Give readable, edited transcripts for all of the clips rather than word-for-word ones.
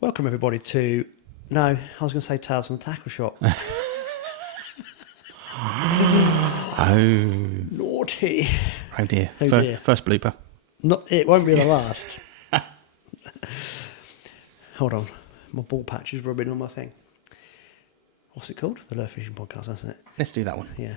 Welcome everybody to, no, I was going to say Tales from the Tackle Shop. Oh. Naughty. Oh dear. Oh first, dear. first blooper. It won't be the last. Hold on. My ball patch is rubbing on my thing. What's it called? The Lure Fishing Podcast, that's it. Let's do that one. Yeah.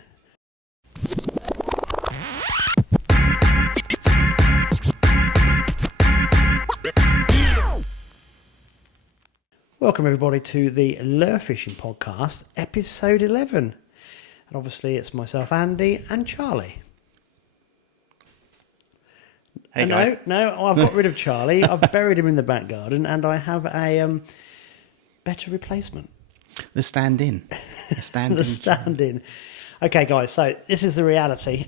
Welcome everybody to the Lure Fishing Podcast, episode 11. And obviously it's myself, Andy, and Charlie. Hey guys. No, I've got rid of Charlie. I've buried him in the back garden, and I have a better replacement. The stand-in. The stand-in. The stand-in. Okay, guys, so this is the reality.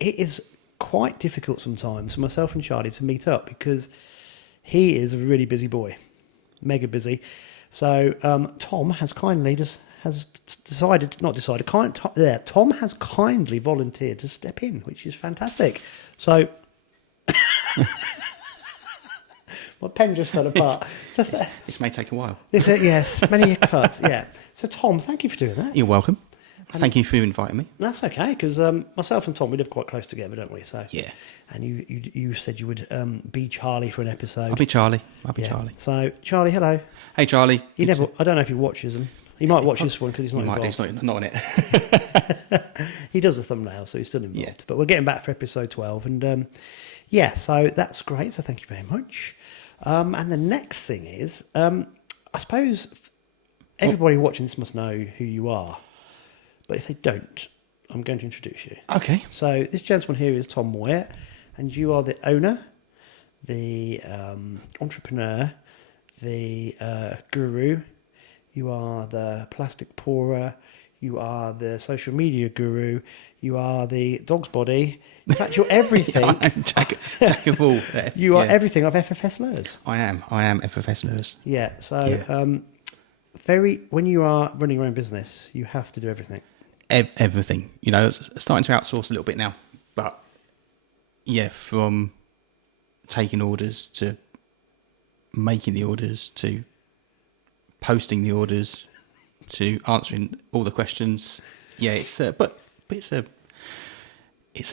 It is quite difficult sometimes for myself and Charlie to meet up because he is a really busy boy, mega busy. So Tom has kindly Tom has kindly volunteered to step in, which is fantastic. So my pen just fell apart. This may take a while. Yes, many cuts. Yeah. So Tom, thank you for doing that. You're welcome. Thank you for inviting me. That's okay, because myself and Tom, we live quite close together, don't we? So Yeah. And you said you would be Charlie for an episode. I'll be Charlie. Yeah. Charlie. So Charlie, hello. Hey Charlie. I don't know if he watches them. He might watch this one because he's not involved. He's not on it. He does the thumbnail, so he's still involved. Yeah. But we're getting back for episode 12, and so that's great. So thank you very much. And the next thing is, I suppose everybody watching this must know who you are, but if they don't, I'm going to introduce you. Okay. So this gentleman here is Tom Moyet, and you are the owner, the entrepreneur, the guru. You are the plastic pourer. You are the social media guru. You are the dog's body. In fact, you're everything. I'm Jack of all. You are everything of FFS Lures. I am FFS Lures. Yeah. So when you are running your own business, you have to do everything. Everything. You know, starting to outsource a little bit now. But yeah, from taking orders to making the orders to posting the orders to answering all the questions. Yeah, it's a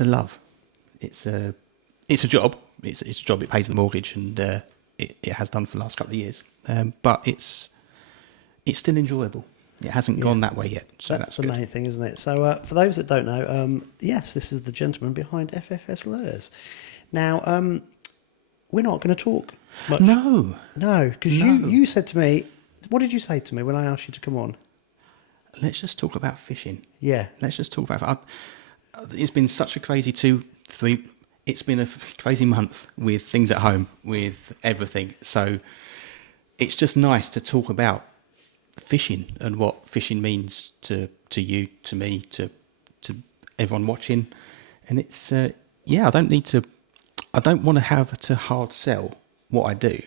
love. It's a job. It's a job. It pays the mortgage, and it has done for the last couple of years. But it's still enjoyable. It hasn't gone that way yet. So that's the good. main thing, isn't it? So for those that don't know, yes, this is the gentleman behind FFS Lures. Now, we're not going to talk much. No, because you said to me, what did you say to me when I asked you to come on? Let's just talk about fishing. Yeah. Let's just talk about. It's been such a crazy 2-3. It's been a crazy month with things at home, with everything. So it's just nice to talk about fishing and what fishing means to you, to me, to everyone watching. And it's I don't want to have to hard sell what I do,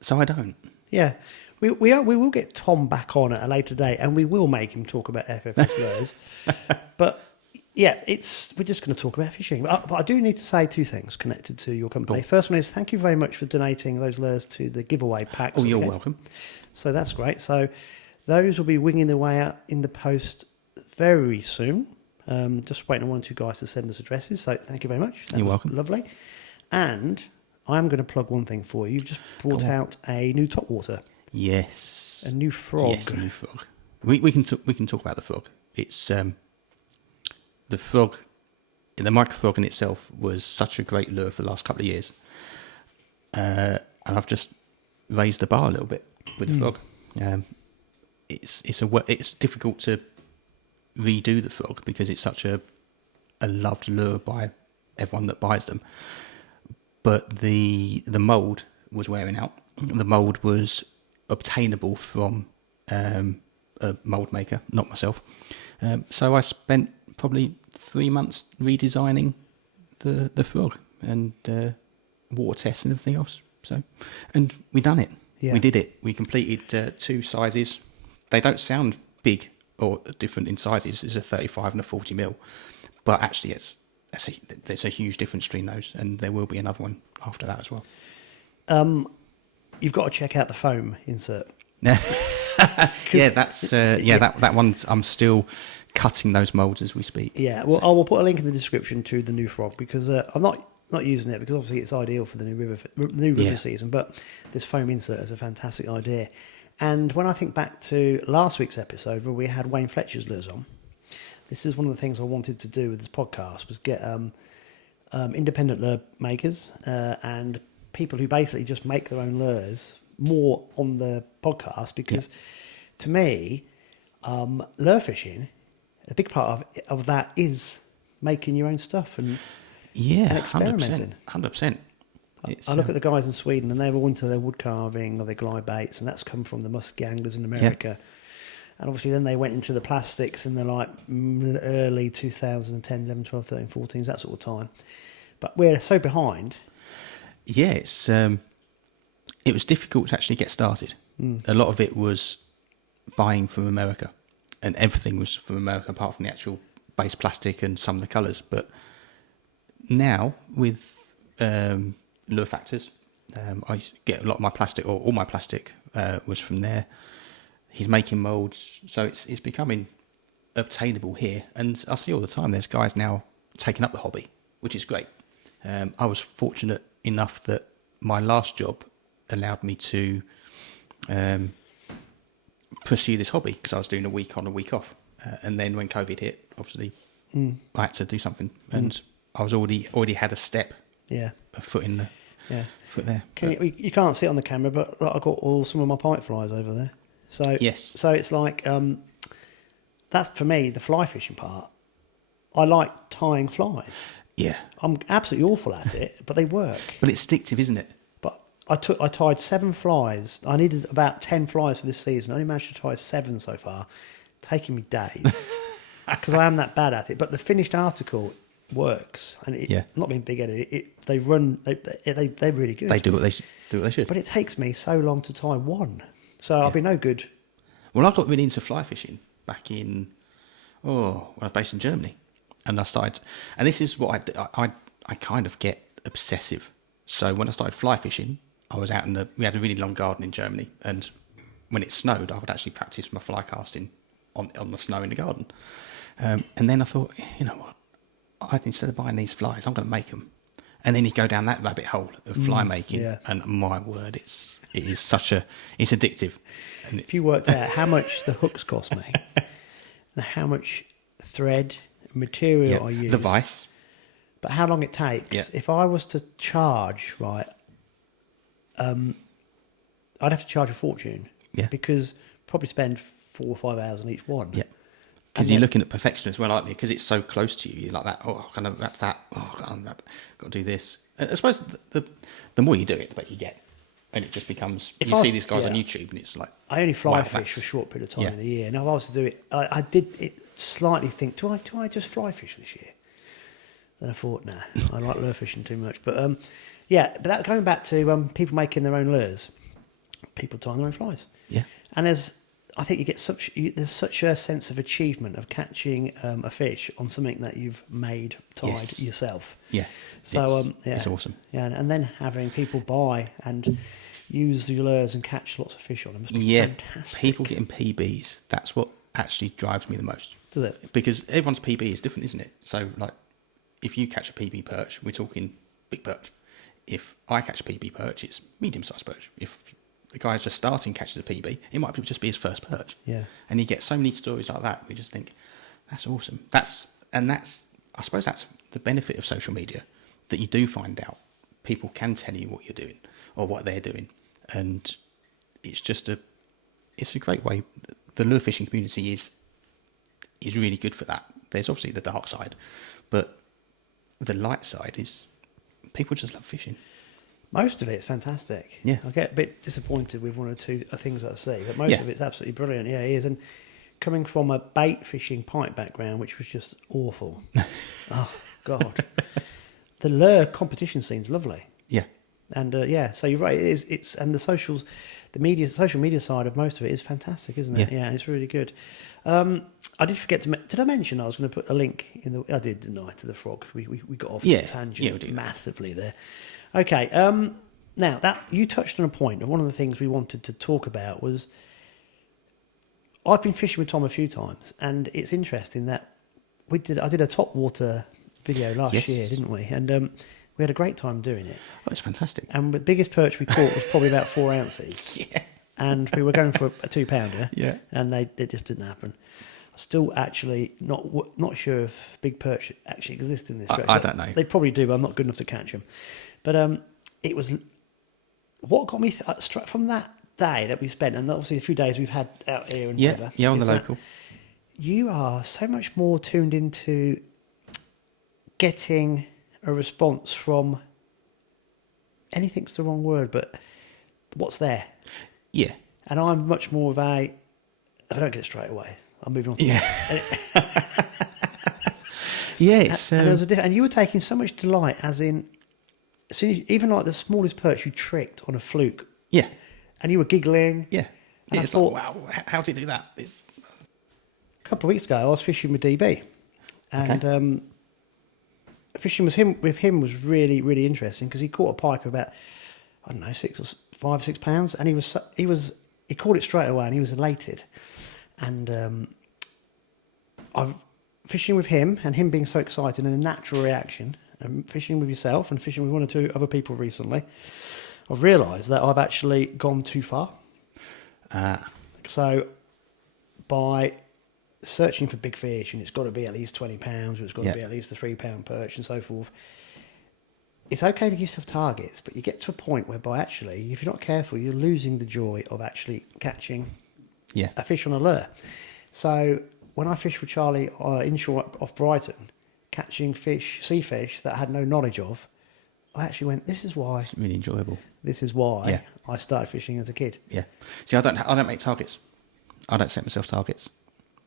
so I don't. Yeah. We will get Tom back on at a later date, and we will make him talk about FFS lures. But yeah, we're just going to talk about fishing. But I do need to say two things connected to your company. Cool. First one is thank you very much for donating those lures to the giveaway packs. Oh, you're welcome. So that's great. So those will be winging their way out in the post very soon. Just waiting on one or two guys to send us addresses. So thank you very much. You're welcome. Lovely. And I'm going to plug one thing for you. You've just brought out a new Topwater. Yes. A new frog. Yes, a new frog. We can talk about the frog. It's the frog. The micro frog in itself was such a great lure for the last couple of years, and I've just raised the bar a little bit with the frog. It's difficult to redo the frog because it's such a loved lure by everyone that buys them. But the mould was wearing out. The mould was obtainable from a mould maker, not myself. So I spent probably 3 months redesigning the frog and water tests and everything else. And we done it. Yeah. We did it. We completed 2 sizes. They don't sound big or different in sizes. It's a 35 and a 40 mil, but actually there's a huge difference between those, and there will be another one after that as well. you've got to check out the foam insert. Yeah, that's that one's. I'm still cutting those molds as we speak. Yeah, well, I will put a link in the description to the new frog because I'm not using it because obviously it's ideal for the new river season. But this foam insert is a fantastic idea. And when I think back to last week's episode where we had Wayne Fletcher's lures on, this is one of the things I wanted to do with this podcast was get independent lure makers and people who basically just make their own lures more on the podcast because to me, lure fishing, a big part of that is making your own stuff and experimenting. 100%. I look at the guys in Sweden and they're all into their wood carving or their glide baits, and that's come from the musky anglers in America. And obviously then they went into the plastics in the early 2010, 11, 12, 13, 14, that sort of time. But we're so behind. Yeah, it was difficult to actually get started. A lot of it was buying from America, and everything was from America apart from the actual base plastic and some of the colours. But now with Lure Factors, I used to get a lot of my plastic, or all my plastic was from there. He's making moulds, so it's becoming obtainable here. And I see all the time there's guys now taking up the hobby, which is great. I was fortunate enough that my last job allowed me to pursue this hobby because I was doing a week on, a week off. And then when COVID hit, obviously, I had to do something. And I was already had a step, a foot in the foot there. You can't see it on the camera, but I've got some of my pipe flies over there. So yes. So it's like that's for me the fly fishing part. I like tying flies. Yeah, I'm absolutely awful at it, but they work. But it's addictive, isn't it? But I tied 7 flies. I needed about 10 flies for this season. I only managed to tie 7 so far, taking me days because I am that bad at it. But the finished article works, and I'm not being big-headed. They're really good. They do what they should. But it takes me so long to tie one, so I'll be no good. Well, I got really into fly fishing back in when I was based in Germany, and I started. And this is what I kind of get obsessive. So when I started fly fishing, I was out we had a really long garden in Germany, and when it snowed, I would actually practice my fly casting on the snow in the garden. And then I thought, you know what? Instead of buying these flies, I'm going to make them. And then you go down that rabbit hole of fly making, and my word, it's addictive. And if you worked out how much the hooks cost me, and how much thread material I use, the vice, but how long it takes. If I was to charge, I'd have to charge a fortune. Yeah, because probably spend 4 or 5 hours on each one. Yeah. Because you're looking at perfection as well, aren't you? Because it's so close to you. You're like that, I kind of wrap that, got to do this. I suppose the more you do it, the better you get. And it just becomes, see these guys on YouTube and it's like... I only fly fish for a short period of time in the year. Now, if I was to do it, I did slightly think, do I just fly fish this year? Then I thought, nah, I like lure fishing too much. But but that going back to people making their own lures, people tying their own flies. Yeah. And I think you get there's such a sense of achievement of catching a fish on something that you've tied yourself. Yeah. So it's awesome. Yeah, and then having people buy and use the lures and catch lots of fish on them must be fantastic. People getting PBs. That's what actually drives me the most. Does it? Because everyone's PB is different, isn't it? So like, if you catch a PB perch, we're talking big perch. If I catch a PB perch, it's medium-sized perch. If the guy's just starting catches a PB, it might just be his first perch. Yeah. And you get so many stories like that. We just think, that's awesome. I suppose that's the benefit of social media, that you do find out. People can tell you what you're doing or what they're doing. And it's a great way. The lure fishing community is really good for that. There's obviously the dark side, but the light side is people just love fishing. Most of it's fantastic. Yeah. I get a bit disappointed with 1 or 2 things that I see, but most of it's absolutely brilliant. Yeah, it is. And coming from a bait fishing pipe background, which was just awful. Oh, God. The lure competition scene's lovely. Yeah. And so you're right. It's and the social media side of most of it is fantastic, isn't it? Yeah, it's really good. I did forget to. Did I mention I was going to put a link in the? I did, didn't I, to the frog? We got off the tangent massively there. Okay. Now, that you touched on a point, and one of the things we wanted to talk about was I've been fishing with Tom a few times, and it's interesting that I did a Topwater video last year, didn't we? And we had a great time doing it. Oh, it's fantastic. And the biggest perch we caught was probably about 4 ounces. Yeah. And we were going for a 2-pounder. Yeah. And it just didn't happen. Still actually not sure if big perch actually exist in this stretch. I don't know. They probably do, but I'm not good enough to catch them. But it was what got me struck from that day that we spent, and obviously the few days we've had out here and whatever. Yeah, on the local. You are so much more tuned into getting a response from anything's the wrong word, but what's there. Yeah. And I'm much more of if I don't get it straight away, I'm moving on to Yes. And there was and you were taking so much delight, as in, as soon as even like the smallest perch you tricked on a fluke. Yeah. And you were giggling. Yeah. And I it's thought, like, wow, how did you do that? It's... A couple of weeks ago, I was fishing with DB. And fishing with him was really, really interesting because he caught a pike of about, I don't know, 5 or 6 pounds. And he caught it straight away and he was elated. And I've fishing with him and him being so excited and a natural reaction, and fishing with yourself and fishing with 1 or 2 other people recently, I've realised that I've actually gone too far. So by searching for big fish, and it's got to be at least 20 pounds, or it's got to be at least a 3-pound perch and so forth, it's okay to give yourself targets, but you get to a point whereby actually, if you're not careful, you're losing the joy of actually catching a fish on a lure. So when I fished with Charlie inshore off Brighton, catching sea fish that I had no knowledge of, I actually went, this is why. It's really enjoyable. This is why I started fishing as a kid. Yeah. See, I don't make targets. I don't set myself targets,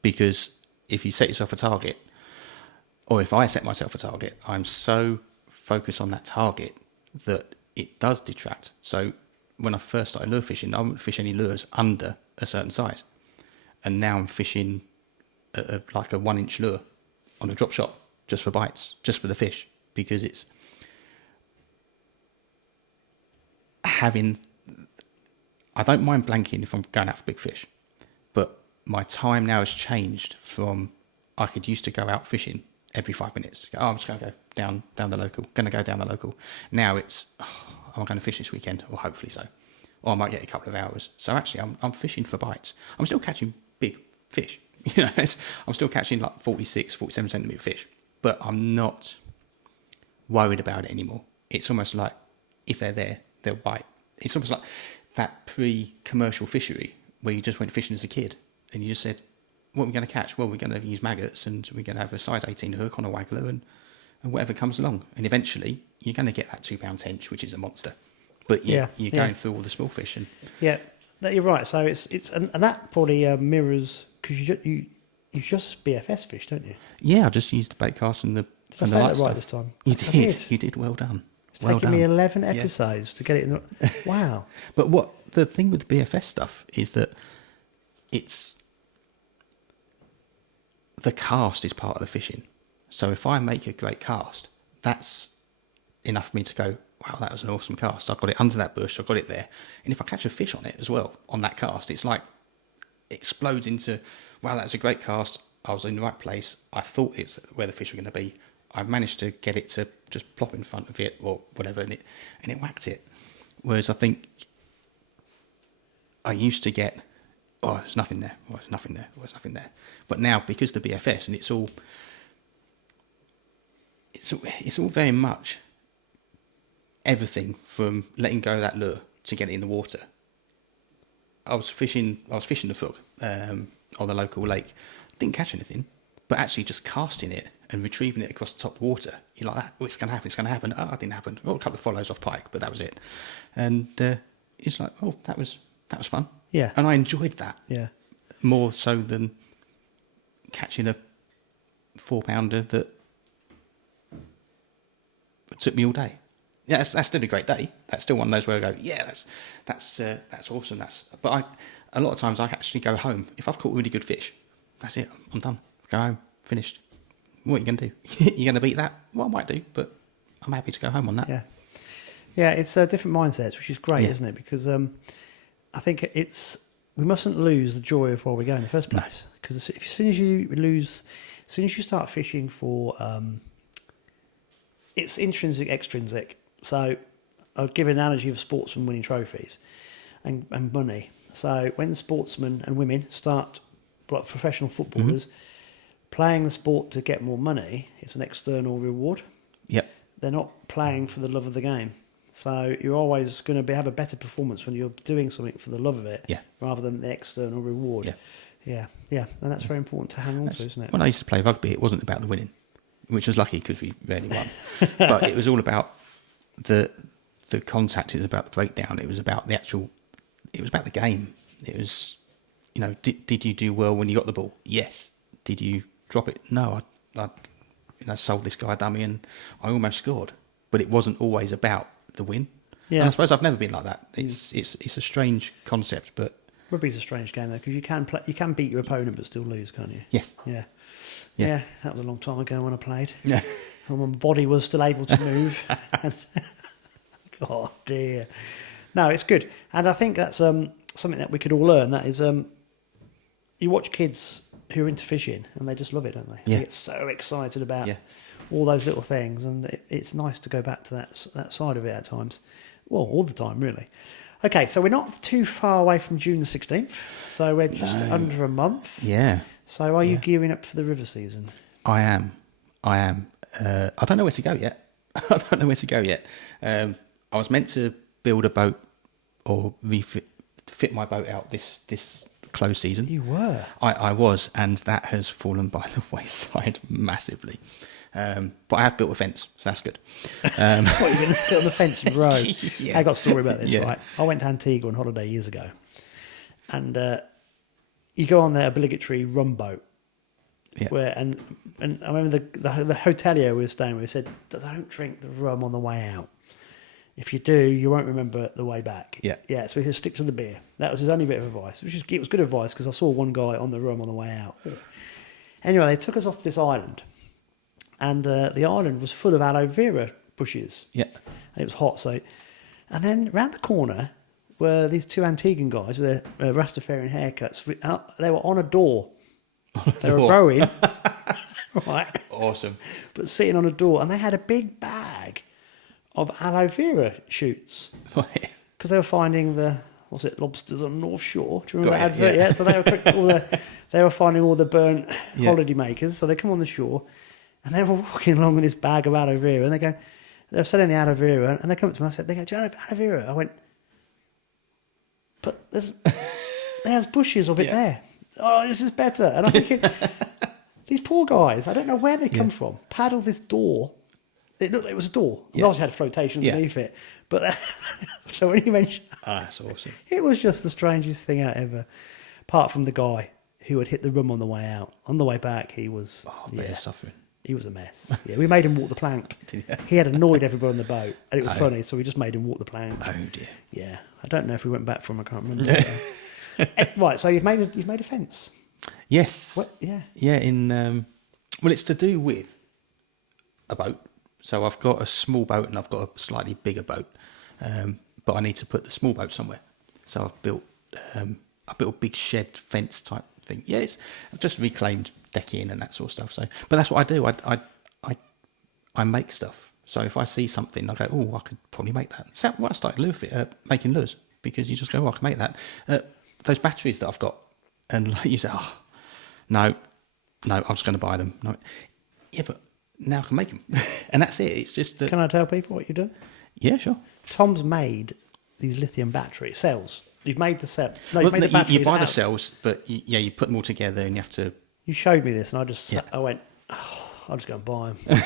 because if you set yourself a target, or if I set myself a target, I'm so focused on that target that it does detract. So when I first started lure fishing, I wouldn't fish any lures under a certain size, and now I'm fishing like a 1-inch lure on a drop shot just for bites, just for the fish, because it's having. I don't mind blanking if I'm going out for big fish, but my time now has changed from I could used to go out fishing every 5 minutes. Oh, I'm just going to go down the local. Going to go down the local. Now it's I'm going to fish this weekend, or hopefully so, or I might get a couple of hours. So actually, I'm fishing for bites. I'm still catching big fish. You know, I'm still catching like 46, 47 centimetre fish, but I'm not worried about it anymore. It's almost like if they're there, they'll bite. It's almost like that pre-commercial fishery where you just went fishing as a kid and you just said, what are we going to catch? Well, we're going to use maggots and we're going to have a size 18 hook on a waggler and whatever comes along. And eventually you're going to get that 2-pound tench, which is a monster. But you're going through all the small fish. And yeah, you're right. So it's and that probably mirrors, because you just BFS fish, don't you? Yeah, I just used the bait cast and the Did I say that right this time? You did. You did. Well done. It's taken me 11 episodes to get it in the... Wow. But what the thing with the BFS stuff is that it's... The cast is part of the fishing. So if I make a great cast, that's enough for me to go, wow, that was an awesome cast. I got it under that bush, I got it there. And if I catch a fish on it as well, on that cast, it's like it explodes into, wow, that's a great cast. I was in the right place. I thought it's where the fish were going to be. I managed to get it to just plop in front of it or whatever, and it whacked it. Whereas I think I used to get, oh, there's nothing there. Oh, there's nothing there. Oh, there's nothing there. But now, because the BFS, and it's all very much everything from letting go of that lure to get it in the water. I was fishing the frog on the local lake. Didn't catch anything, but actually just casting it and retrieving it across the top water, you're like, oh, it's going to happen. Oh, it didn't happen. Oh, a couple of follows off pike, but that was it. And it's like, oh, that was fun. Yeah. And I enjoyed that. Yeah. More so than catching a 4-pounder that took me all day. Yeah, that's still a great day. That's still one of those where I go, yeah, that's awesome. But a lot of times I actually go home. If I've caught really good fish, that's it. I'm done. Go home, finished. What are you going to do? You're going to beat that? Well, I might do, but I'm happy to go home on that. Yeah. Yeah, it's different mindsets, which is great, Yeah. isn't it? Because I think we mustn't lose the joy of where we go in the first place. Because as soon as you start fishing for, it's intrinsic, extrinsic. So I'll give an analogy of sportsmen winning trophies and money. So when sportsmen and women start, like professional footballers, playing the sport to get more money, it's an external reward. Yep. They're not playing for the love of the game. So you're always going to have a better performance when you're doing something for the love of it, rather than the external reward. Yeah, and that's very important to hang on to, isn't it? When I used to play rugby, it wasn't about the winning, which was lucky because we rarely won. But it was all about the contact. It was about the breakdown. It was about the actual. It was about the game. It was, did you do well when you got the ball? Yes. Did you drop it? No. I sold this guy a dummy and I almost scored. But it wasn't always about the win. Yeah. And I suppose I've never been like that. It's a strange concept, but rugby's a strange game though, because you can beat your opponent but still lose, can't you? Yes. Yeah. That was a long time ago when I played. Yeah. And my body was still able to move. Oh dear. No, it's good, and I think that's something that we could all learn. That is, you watch kids who are into fishing and they just love it, don't they? Yeah. They get so excited about all those little things, and it's nice to go back to that side of it at times. Well, all the time, really. Okay, so we're not too far away from June the 16th, so we're just under a month. Yeah. So are you gearing up for the river season? I am. I don't know where to go yet. I was meant to build a boat or fit my boat out this close season. You were? I was, and that has fallen by the wayside massively. But I have built a fence, so that's good. What, you're going to sit on the fence and row? Yeah. I got a story about this, Yeah. right? I went to Antigua on holiday years ago, and you go on their obligatory rum boat. Yeah. And I remember the hotelier we were staying with said, don't drink the rum on the way out. If you do, you won't remember the way back. Yeah. So he said, stick to the beer. That was his only bit of advice. It was good advice because I saw one guy on the rum on the way out. Anyway, they took us off this island, and the island was full of aloe vera bushes. Yeah. And it was hot. And then round the corner were these two Antiguan guys with their Rastafarian haircuts. They were on a door. They were rowing. Right. Awesome. But sitting on a door, and they had a big bag of aloe vera shoots because they were finding lobsters on North Shore. Do you remember that advert? Yeah. So they were finding all the burnt holiday makers. So they come on the shore, and they were walking along with this bag of aloe vera, and they're selling the aloe vera, and they come up to me. I said, "They go, do you have aloe vera?" I went, "But there's bushes of it there. Oh, this is better." And I'm thinking, these poor guys, I don't know where they come from. Paddle this door. It looked like it was a door. It obviously had flotation underneath it. But so when you mentioned, that's awesome. It was just the strangest thing out ever. Apart from the guy who had hit the rum on the way out. On the way back, he was suffering. He was a mess. Yeah, we made him walk the plank. He had annoyed everybody on the boat, and it was funny. So we just made him walk the plank. Oh dear. Yeah, I don't know if we went back from. I can't remember. Right, so you've made a fence. Yes. What? Yeah. Yeah. It's to do with a boat. So I've got a small boat and I've got a slightly bigger boat, but I need to put the small boat somewhere. So I've built a big shed fence type thing. Yeah, I've just reclaimed decking and that sort of stuff. So, but that's what I do. I make stuff. So if I see something, I go, oh, I could probably make that. So I started making lures because you just go, oh, I can make that. Those batteries that I've got, and like you say, oh, no, I'm just going to buy them. No, yeah, but now I can make them, and that's it. It's just. Can I tell people what you've done? Yeah, sure. Tom's made these lithium battery cells. You've made the cell. No, you've made the batteries. You buy the cells, but you put them all together, and you have to. You showed me this, and I went, oh, I'll just go and buy them.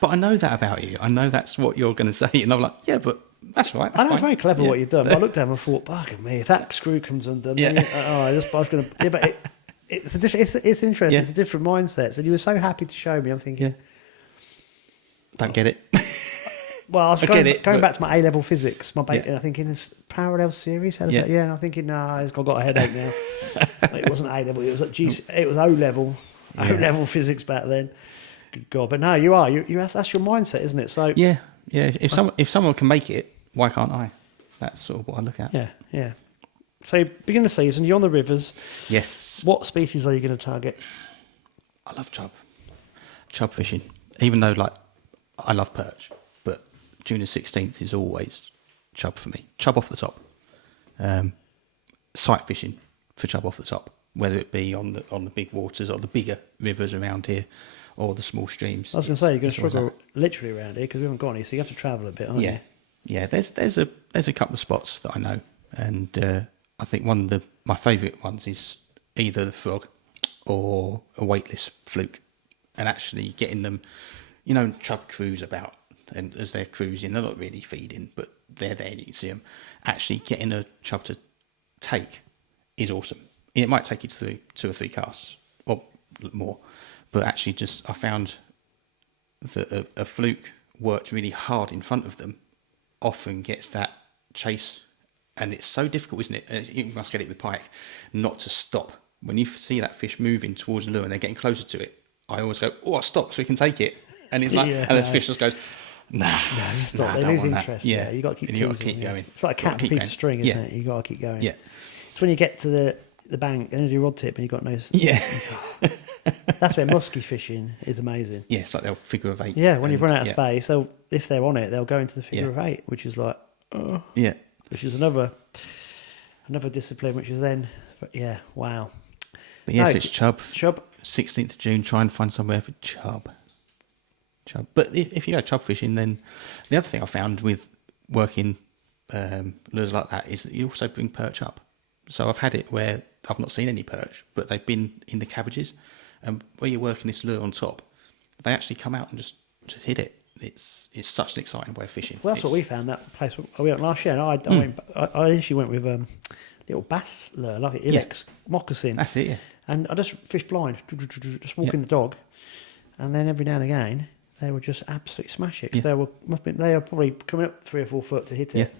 But I know that about you. I know that's what you're going to say, and I'm like, yeah, but that's right. I know it's very clever what you've done. But I looked at him and thought, bugger me, if that screw comes undone, then I was going to. Yeah, but it's interesting. Yeah. It's a different mindset. So you were so happy to show me. I'm thinking, don't get it. Well, I was going back to my A-level physics. I'm thinking this parallel series. How does that? Yeah, and I'm thinking, I've got a headache now. It wasn't A-level. It was it was O-level. O-level physics back then. Good God! But no, you are. That's your mindset, isn't it? So yeah. yeah. If someone can make it, why can't I? That's sort of what I look at. Yeah, yeah. So, beginning of the season, you're on the rivers. Yes. What species are you going to target? I love chub fishing. Even though, like, I love perch, but June the 16th is always chub for me. Chub off the top. Sight fishing for chub off the top, whether it be on the big waters or the bigger rivers around here, or the small streams. I was going to say you're going to struggle literally around here because we haven't got any, so you have to travel a bit, aren't you? Yeah. There's a couple of spots that I know, and I think one of my favourite ones is either the frog or a weightless fluke, and actually getting them, chub cruise about, and as they're cruising, they're not really feeding, but they're there and you can see them. Actually getting a chub to take is awesome. It might take you through 2 or 3 casts or more, but actually I found that a fluke worked really hard in front of them often gets that chase, and it's so difficult, isn't it? You must get it with pike, not to stop. When you see that fish moving towards the lure and they're getting closer to it, I always go, "Oh, stop so we can take it." And it's like, and the fish just goes, "Nah, stop. Nah, They lose interest. Yeah, You got to keep teasing. You got to keep going. It's like a cat with a piece of string, isn't it? You got to keep going. Yeah. It's when you get to the bank and you do rod tip and you got no. Yeah. That's where musky fishing is amazing. Yeah, it's like they'll figure of 8. Yeah, when you've run out of space, if they're on it, they'll go into the figure of 8, which is like, which is another discipline, which is then, wow. But yes, it's chub. Chub. 16th of June, try and find somewhere for chub. But if you go chub fishing, then the other thing I found with working lures like that is that you also bring perch up. So I've had it where I've not seen any perch, but they've been in the cabbages, and where you're working this lure on top, they actually come out and just hit it. It's such an exciting way of fishing. Well, that's what we found, that place we went last year. And I initially went with little bass lure, like an Ilex moccasin. That's it, yeah. And I just fished blind, just walking the dog, and then every now and again they would just absolutely smash it. Cause they were probably coming up 3 or 4 foot to hit it,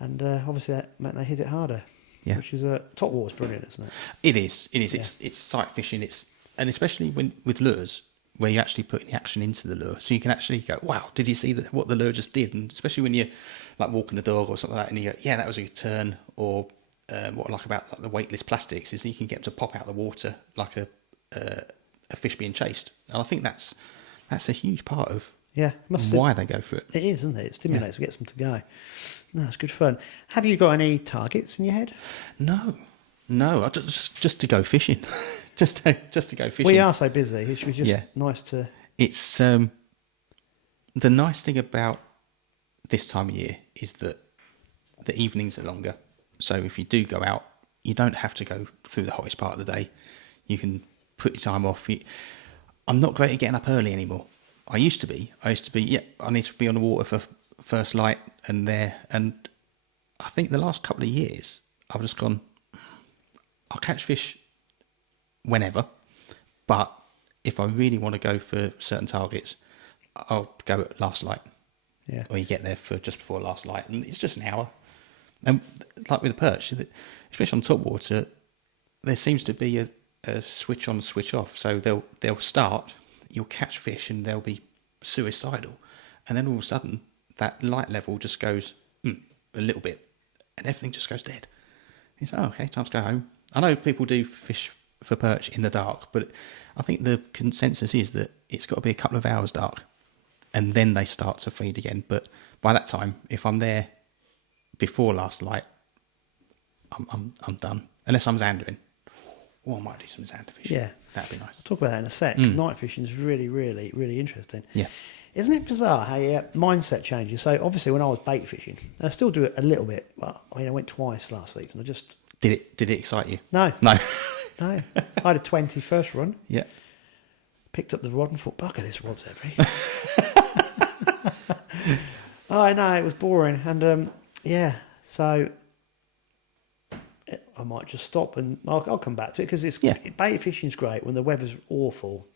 and obviously that meant they hit it harder. Yeah. Which is Topwater's brilliant, isn't it? It is. Yeah. It's sight fishing. And especially with lures where you actually put the action into the lure, so you can actually go, "Wow, did you see what the lure just did?" And especially when you're like walking a dog or something like that, and you go, "Yeah, that was a good turn." Or what I like about the weightless plastics is that you can get them to pop out of the water like a fish being chased, and I think that's a huge part of why they go for it. It is, isn't it? It stimulates, it gets them to go. No, it's good fun. Have you got any targets in your head? No. I just to go fishing, just to go fishing. We are so busy. It's just nice to. It's the nice thing about this time of year is that the evenings are longer. So if you do go out, you don't have to go through the hottest part of the day. You can put your time off. I'm not great at getting up early anymore. I used to be. I need to be on the water for first light and I think the last couple of years I've just gone, I'll catch fish whenever, but if I really want to go for certain targets, I'll go at last light. Yeah. Or you get there for just before last light, and it's just an hour. And like with the perch, especially on Topwater, there seems to be a switch on, switch off. So they'll start, you'll catch fish, and they'll be suicidal, and then all of a sudden that light level just goes a little bit, and everything just goes dead. It's okay, time to go home. I know people do fish for perch in the dark, but I think the consensus is that it's got to be a couple of hours dark, and then they start to feed again. But by that time, if I'm there before last light, I'm done. Unless I'm zandering. I might do some zander fishing. Yeah, that'd be nice. We'll talk about that in a sec. Night fishing is really, really, really interesting. Yeah. Isn't it bizarre how your mindset changes? So obviously, when I was bait fishing, and I still do it a little bit. But I went twice last season. Did it excite you? No. No. I had a 20 first run. Yeah. Picked up the rod and thought, bugger, this rod's heavy. I know, it was boring. And so I might just stop and I'll come back to it because bait fishing's great when the weather's awful.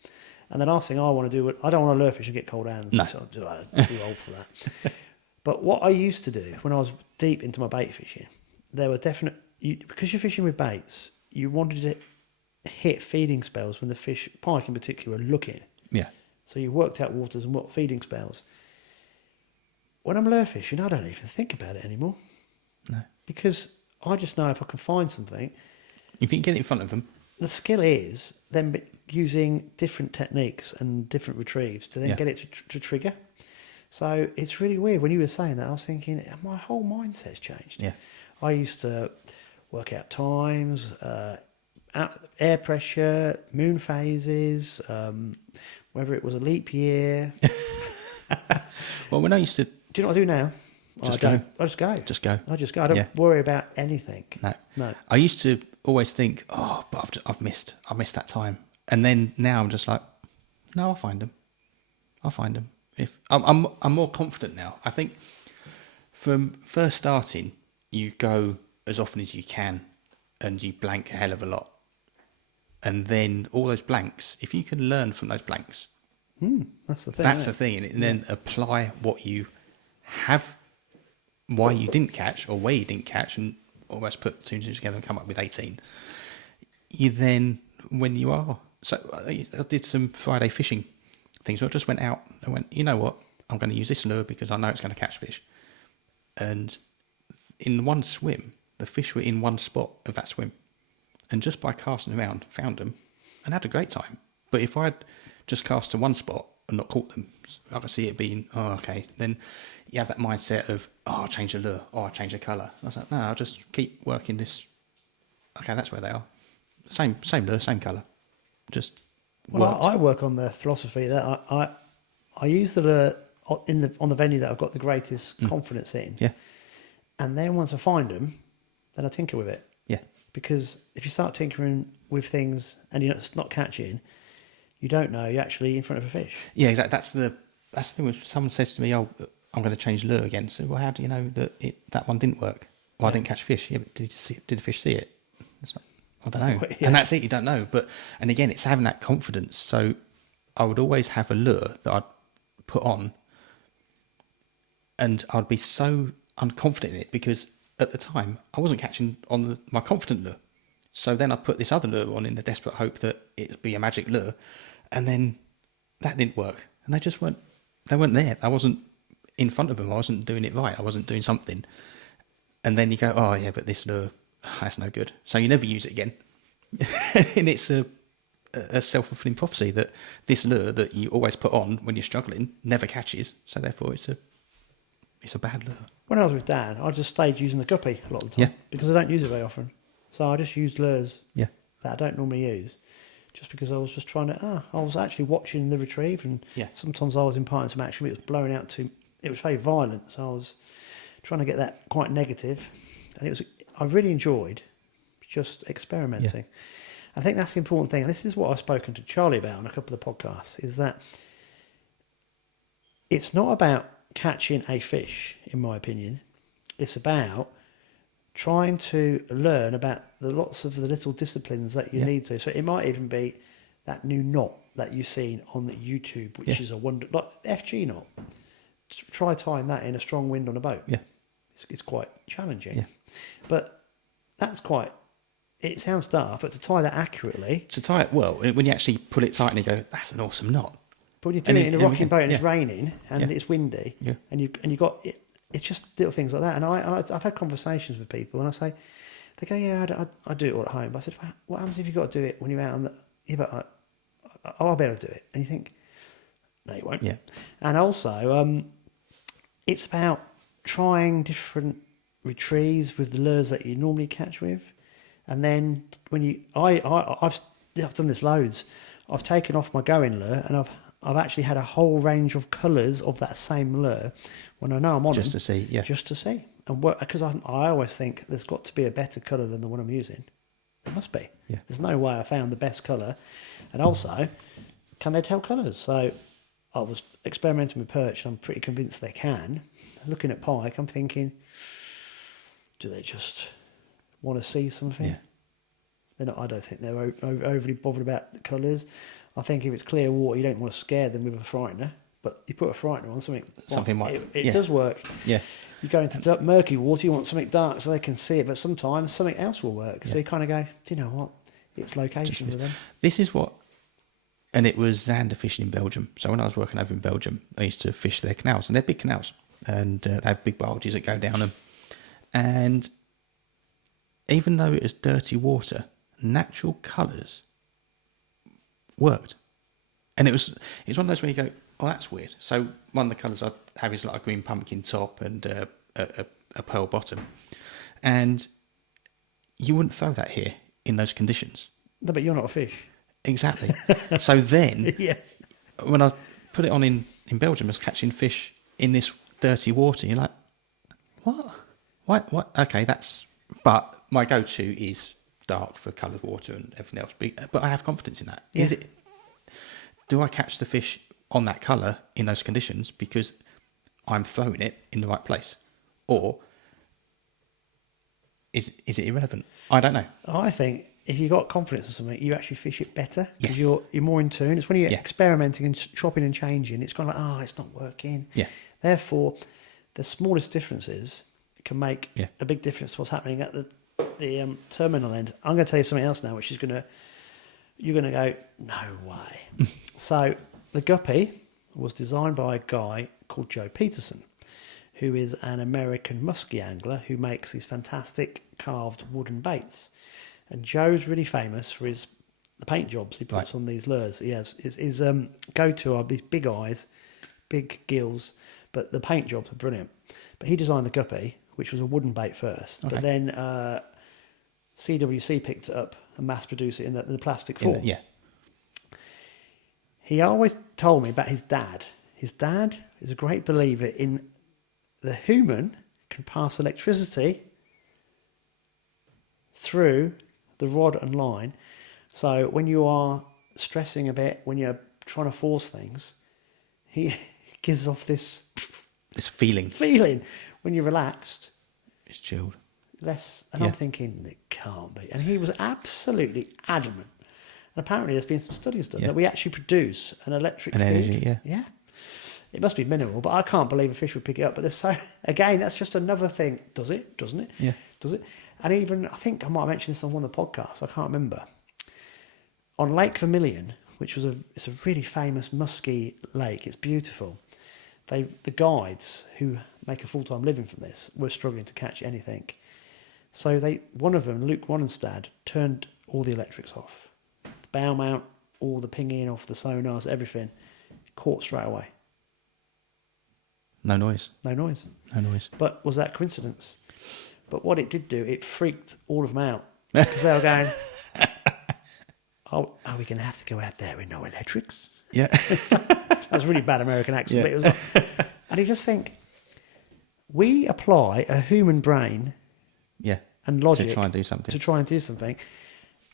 And the last thing I want to do, I don't want to lure fish and get cold hands. No. I'm too old for that. But what I used to do when I was deep into my bait fishing, there were because you're fishing with baits, you wanted to hit feeding spells when the fish, pike in particular, are looking. Yeah. So you worked out waters and what feeding spells. when I'm lure fishing, I don't even think about it anymore No. because I just know if I can find something. If you can get it in front of them, The skill is then using different techniques and different retrieves to then Yeah. get it to trigger. So it's really weird. When you were saying that, I was thinking my whole mindset's changed. yeah. I used to work out times, air pressure, moon phases, whether it was a leap year. Well, when I used to Do you know what I do now? Just I don't. go. I just go. just go, I just go. I don't Yeah. worry about anything. no. No. I used to always think, oh, but I've missed that time. And then now I'm just like, no, I'll find them. If I'm more confident now. I think from first starting, you go as often as you can, and you blank a hell of a lot. And then all those blanks, if you can learn from those blanks, That's the thing. that's the isn't it? thing, and then apply what you have, why you didn't catch or where you didn't catch, and almost put two and two together and come up with 18. You then, when you are, so I did some Friday fishing things. So I just went out and went, you know what, I'm going to use this lure because I know it's going to catch fish. And in one swim, the fish were in one spot of that swim. And just by casting around, found them and had a great time. But if I'd just cast to one spot and not caught them, I could see it being, oh, okay. Then you have that mindset of, oh, I'll change the lure. Oh, I'll change the colour. I was like, no, I'll just keep working this. Okay, that's where they are. Same lure, same colour. Just Well, worked. I work on the philosophy that I use the lure on the venue that I've got the greatest confidence in. Yeah, And then once I find them, then I tinker with it. yeah, Because if you start tinkering with things and you're not catching, you don't know you're actually in front of a fish. yeah. Exactly. That's the thing. When someone says to me, "Oh, I'm going to change the lure again," so well, how do you know that that one didn't work? Well, I didn't catch fish. Yeah, but did the fish see it? It's like, I don't know. Yeah. And that's it. You don't know. But and again, it's having that confidence. So I would always have a lure that I'd put on, and I'd be so unconfident in it because at the time I wasn't catching on my confident lure. So then I put this other lure on in the desperate hope that it'd be a magic lure, and then that didn't work, and they weren't there. I wasn't in front of them. I wasn't doing it right. I wasn't doing something, and then you go, oh yeah, but this lure, that's no good. So you never use it again, and it's a self-fulfilling prophecy that this lure that you always put on when you're struggling never catches. So therefore, it's a bad lure. When I was with Dan, I just stayed using the guppy a lot of the time Yeah. because I don't use it very often. So I just used lures Yeah, that I don't normally use just because I was just trying to, I was actually watching the retrieve and Yeah. sometimes I was imparting some action, but it was blowing out it was very violent. So I was trying to get that quite negative and I really enjoyed just experimenting. I think that's the important thing. And this is what I've spoken to Charlie about on a couple of the podcasts is that it's not about catching a fish, in my opinion. It's about trying to learn about the lots of the little disciplines that you need to. So it might even be that new knot that you've seen on the YouTube, which is a wonder, like FG knot. Try tying that in a strong wind on a boat. Yeah. It's quite challenging. Yeah. But that's quite, it sounds daft, but to tie that accurately, To tie it well, when you actually pull it tight and you go, that's an awesome knot. but when you're doing it in a rocking boat and it's yeah. raining and Yeah. it's windy Yeah. and you got it, it's just little things like that. And I've had conversations with people and I say, they go, yeah, I do it all at home. But I said, well, what happens if you've got to do it when you're out on the, yeah, but I'll be able to do it. And you think, no, you won't. Yeah. And also, it's about trying different retrieves with the lures that you normally catch with. And then when I've done this loads. I've taken off my going lure and I've actually had a whole range of colours of that same lure when I know I'm on Just them, to see, yeah. just to see. And because I always think there's got to be a better colour than the one I'm using. There must be. Yeah. There's no way I found the best colour. And also, can they tell colours? So I was experimenting with perch and I'm pretty convinced they can. Looking at pike, I'm thinking, do they just want to see something? Yeah. They're not, I don't think they're overly bothered about the colours. I think if it's clear water, you don't want to scare them with a frightener. But you put a frightener on something might. It does work. Yeah. You go into murky water, you want something dark so they can see it. But sometimes something else will work. So you kind of go, do you know what? It's location with them. This is what, and it was Zander fishing in Belgium. So when I was working over in Belgium, I used to fish their canals, and they're big canals. and they have big barges that go down them. And even though it was dirty water, natural colours worked. And it's one of those where you go, oh, that's weird. So one of the colours I have is like a green pumpkin top and a pearl bottom. And you wouldn't throw that here in those conditions. No, but you're not a fish. Exactly. So then, Yeah. when I put it on in Belgium, I was catching fish in this dirty water. You're like, what? What? Okay, that's... But my go-to is dark for coloured water and everything else. But I have confidence in that. Yeah. Do I catch the fish on that colour in those conditions because I'm throwing it in the right place? Or is it irrelevant? I don't know. I think if you've got confidence in something, you actually fish it better. Yes. You're more in tune. It's when you're Yeah. experimenting and chopping and changing, it's kind of like, oh, it's not working. Yeah. Therefore, the smallest differences can make Yeah. a big difference to what's happening at the terminal end. I'm going to tell you something else now, which is you're going to go, no way. So the guppy was designed by a guy called Joe Peterson, who is an American muskie angler who makes these fantastic carved wooden baits. And Joe's really famous for the paint jobs he puts on these lures. He has his go-to are these big eyes, big gills, but the paint jobs are brilliant. But he designed the guppy, which was a wooden bait first, but then CWC picked it up and mass-produced it in the plastic form. Yeah. He always told me about his dad. His dad is a great believer in the human can pass electricity through the rod and line. So when you are stressing a bit, when you're trying to force things, he gives off this feeling. When you're relaxed. It's chilled. Less, and I'm thinking, it can't be. And he was absolutely adamant. And apparently there's been some studies done that we actually produce an electric field. Energy, Yeah. It must be minimal, but I can't believe a fish would pick it up. But there's again, that's just another thing. Does it? Doesn't it? Yeah. Does it? And even, I think I might have mentioned this on one of the podcasts, I can't remember. On Lake Vermilion, which was it's a really famous musky lake, it's beautiful. The guides who make a full-time living from this were struggling to catch anything. So one of them, Luke Ronenstad, turned all the electrics off. The bow mount, all the pinging off the sonars, everything. Caught straight away. No noise. No noise. No noise. But was that coincidence? But what it did do, it freaked all of them out. Because they were going, oh, are we going to have to go out there with no electrics? Yeah. That was a really bad American accent, but it was like, and you just think, we apply a human brain and logic to try and do something.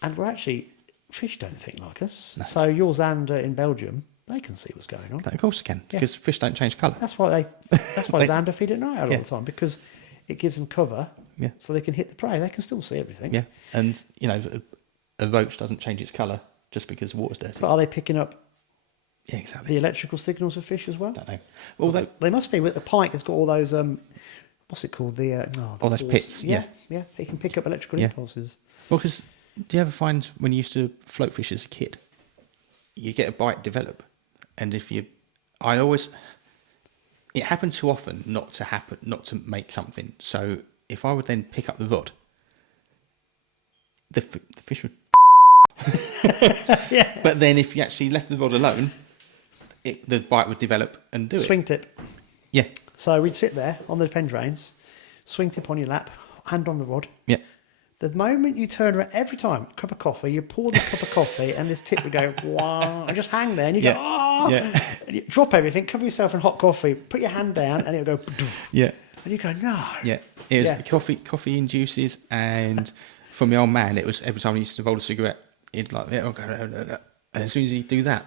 And we're actually, fish don't think like us. No. So your Xander in Belgium, they can see what's going on. Of course they can, because fish don't change colour. That's why Xander feed at night all the time, because it gives them cover so they can hit the prey. They can still see everything. Yeah, and, a roach doesn't change its colour just because the water's dirty. But are they picking up exactly the electrical signals of fish as well? Don't know. Although they must be. With the pike has got all those, what's it called? All those pits. Yeah. He can pick up electrical impulses. Well, because do you ever find when you used to float fish as a kid, you get a bite develop, and it happened too often not to make something. So if I would then pick up the rod, the fish would. Yeah. But then if you actually left the rod alone, the bite would develop and do Swing it. tip. Yeah. So we'd sit there on the fen drains, swing tip on your lap, hand on the rod. Yeah. The moment you turn around, every time, cup of coffee, you pour the cup of coffee and this tip would go, wow, and just hang there and you go, oh, and you drop everything, cover yourself in hot coffee, put your hand down and it would go, Yeah. and you go, no. Yeah. It was coffee and juices, and from the old man, it was every time he used to roll a cigarette, he'd like, and as soon as he do that,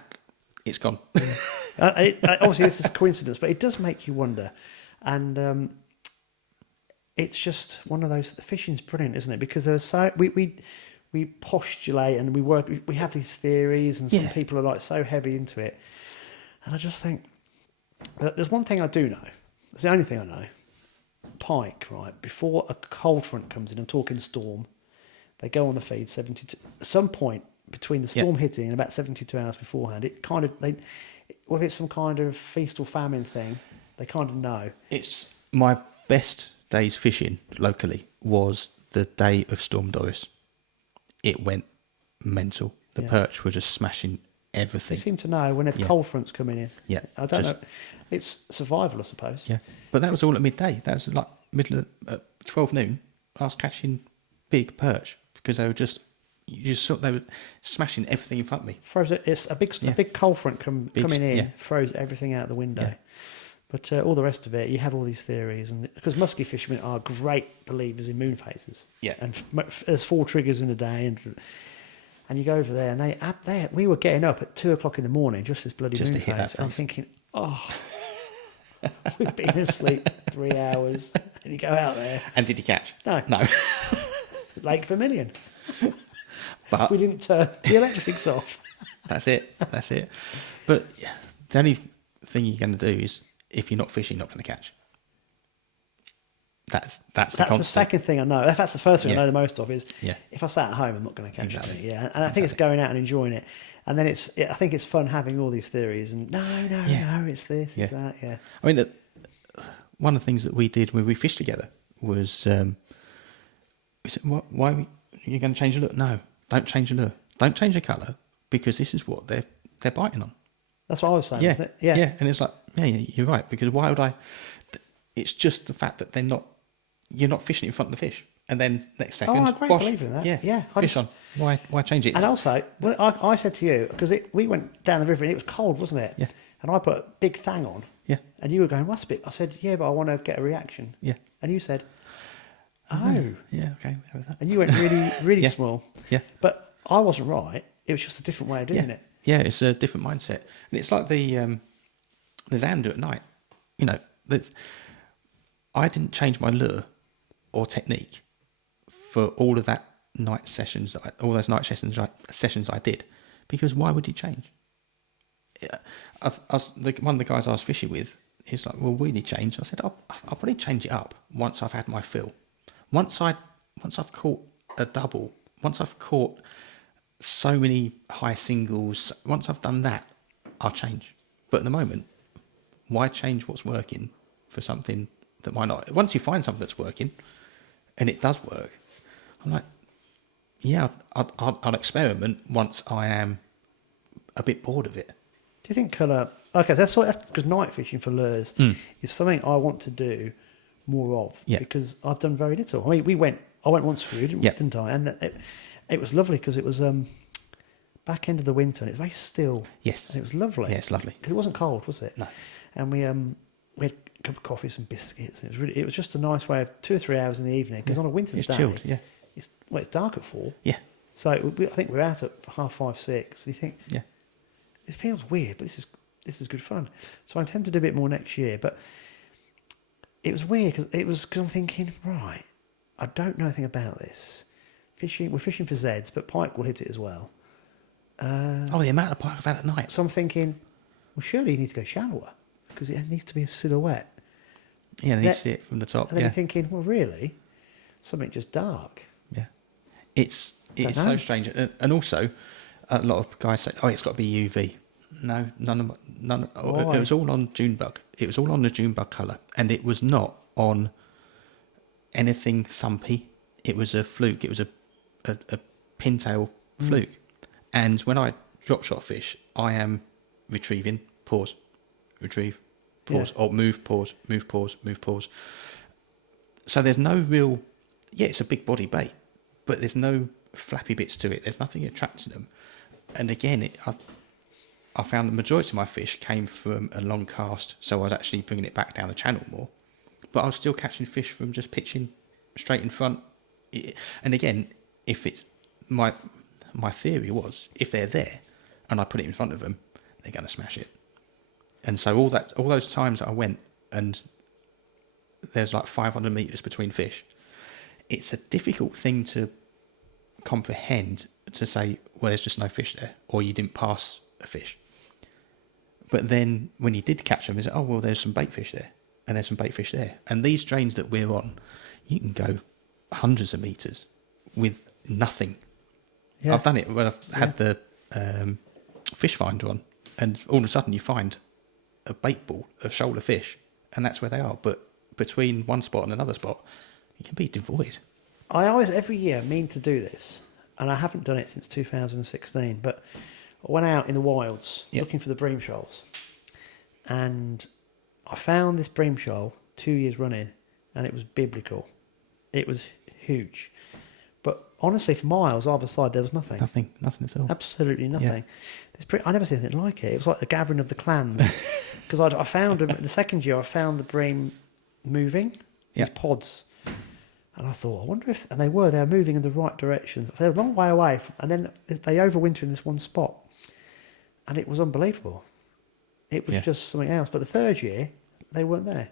it's gone. Obviously, this is coincidence, but it does make you wonder. And it's just one of those. The fishing's brilliant, isn't it? Because there's we postulate and we have these theories, and some people are like so heavy into it. And I just think there's one thing I do know. It's the only thing I know. Pike, right? Before a cold front comes in, I'm talking storm. They go on the feed 72. At some point between the storm hitting and about 72 hours beforehand, it kind of whether it's some kind of feast or famine thing, They kind of know. It's my best days fishing locally was the day of Storm Doris. It went mental. The Yeah. perch were just smashing They everything. seem to know when a Yeah. cold front's coming in. Yeah, I don't just- know. It's survival, I suppose. Yeah, but that was all at midday. That was like middle of 12 noon. I was catching big perch because they were just, you just saw they were smashing everything in front of me. Throws it. It's a big Yeah. cold front coming in. yeah. Throws everything out the window. Yeah. But all the rest of it, you have all these theories, and because musky fishermen are great believers in moon phases. Yeah. And there's 4 triggers in a day, and you go over there, and we were getting up at 2:00 in the morning, just this bloody Just moon to hit that phase. And I'm phase. thinking, oh, we've been asleep 3 hours, and you go out there, And did you catch? No. No. Lake Vermilion. But We didn't turn the electrics off. that's it. That's it. But yeah, the only thing you're going to do is, if you're not fishing, you're not going to catch. That's the That's constant. the second thing I know. That's the first thing I Yeah. know the most of is Yeah. if I sat at home, I'm not going to catch Exactly. anything. Yeah, and I think it's going out and enjoying it. And then I think it's fun having all these theories and Yeah. it's this, Yeah. it's that, yeah. I mean, one of the things that we did when we fished together was, we said, why are you going to change the lure? No, don't change the lure. Don't change the colour, because this is what they're biting on. That's what I was saying, Yeah, isn't it? Yeah. yeah. And it's like, yeah, you're right, because why would I? It's just the fact that you're not fishing in front of the fish, and then next second, I agree, wash. believe in that. Yeah, Yeah, I fish just- on. Why change it? And also, well, I said to you, because we went down the river and it was cold, wasn't it? Yeah. And I put a big thang on. Yeah. And you were going, what's a bit? I said, yeah, but I want to get a reaction. Yeah. And you said, oh. Yeah, okay. How was that? And you went really, really Yeah. small. Yeah. But I wasn't right. It was just a different way of doing Yeah. it. Yeah, it's a different mindset, and it's like the Xander at night. You know, I didn't change my lure or technique for all of that night sessions, all those night sessions I did, because why would you change? One of the guys I was fishing with, he's like, "Well, will you change?" I said, "I'll probably change it up once I've had my fill. Once I've caught a double, once I've caught so many high singles, once I've done that, I'll change. But at the moment, why change what's working for something that might not? Once you find something that's working, and it does work, I'm like, yeah, I'll experiment once I am a bit bored of it." Do you think colour... Okay, that's because night fishing for lures is something I want to do more of. Yeah. Because I've done very little. I mean, I went once for you, didn't I? And it was lovely because it was back end of the winter and it was very still. Yes. And it was lovely. Yeah, it's lovely. Because it wasn't cold, was it? No. And we had a cup of coffee, some biscuits. And it was just a nice way of 2 or 3 hours in the evening. Because on a winter's It's day, chilled, yeah. it's dark at 4. Yeah. So I think we're out at 5:30, 6. And you think, Yeah. it feels weird, but this is good fun. So I intend to do a bit more next year. But it was weird because I'm thinking, right, I don't know anything about this. We're fishing for Zeds, but pike will hit it as well. The amount of pike I've had at night. So I'm thinking, well, surely you need to go shallower because it needs to be a silhouette. Yeah, and you see it from the top. And then Yeah. you're thinking, well, really, something just dark. Yeah, it's Don't so know. strange, and also a lot of guys say, "Oh, it's got to be UV." No, none. Why? It was all on Junebug. It was all on the Junebug colour, and it was not on anything thumpy. It was a fluke. It was a pintail fluke. And when I drop shot fish, I am retrieving, pause, retrieve, pause, Yeah. or move, pause, move, pause, move, pause. So there's no real, it's a big body bait, but there's no flappy bits to it. There's nothing attracting them. And again, I found the majority of my fish came from a long cast, so I was actually bringing it back down the channel more. But I was still catching fish from just pitching straight in front. And again, if it's my theory was, if they're there and I put it in front of them, they're going to smash it. And so all those times that I went and there's like 500 metres between fish, it's a difficult thing to comprehend, to say, well, there's just no fish there, or you didn't pass a fish. But then when you did catch them, is oh, well, there's some bait fish there, and there's some bait fish there. And these drains that we're on, you can go hundreds of metres with nothing. Yeah. I've done it when I've had the fish finder on, and all of a sudden you find a bait ball, a shoal of fish, and that's where they are. But between one spot and another spot, it can be devoid. I always, every year, mean to do this, and I haven't done it since 2016, but I went out in the wilds looking for the bream shoals, and I found this bream shoal 2 years running, and it was biblical. It was huge. But honestly, for miles either side, there was nothing. Nothing at all. Absolutely nothing. Yeah. I never seen anything like it. It was like the gathering of the clans. Because I found them, the second year, I found the bream moving, these pods. And I thought, I wonder if... And they were moving in the right direction. They were a long way away. And then they overwinter in this one spot. And it was unbelievable. It was just something else. But the third year, they weren't there.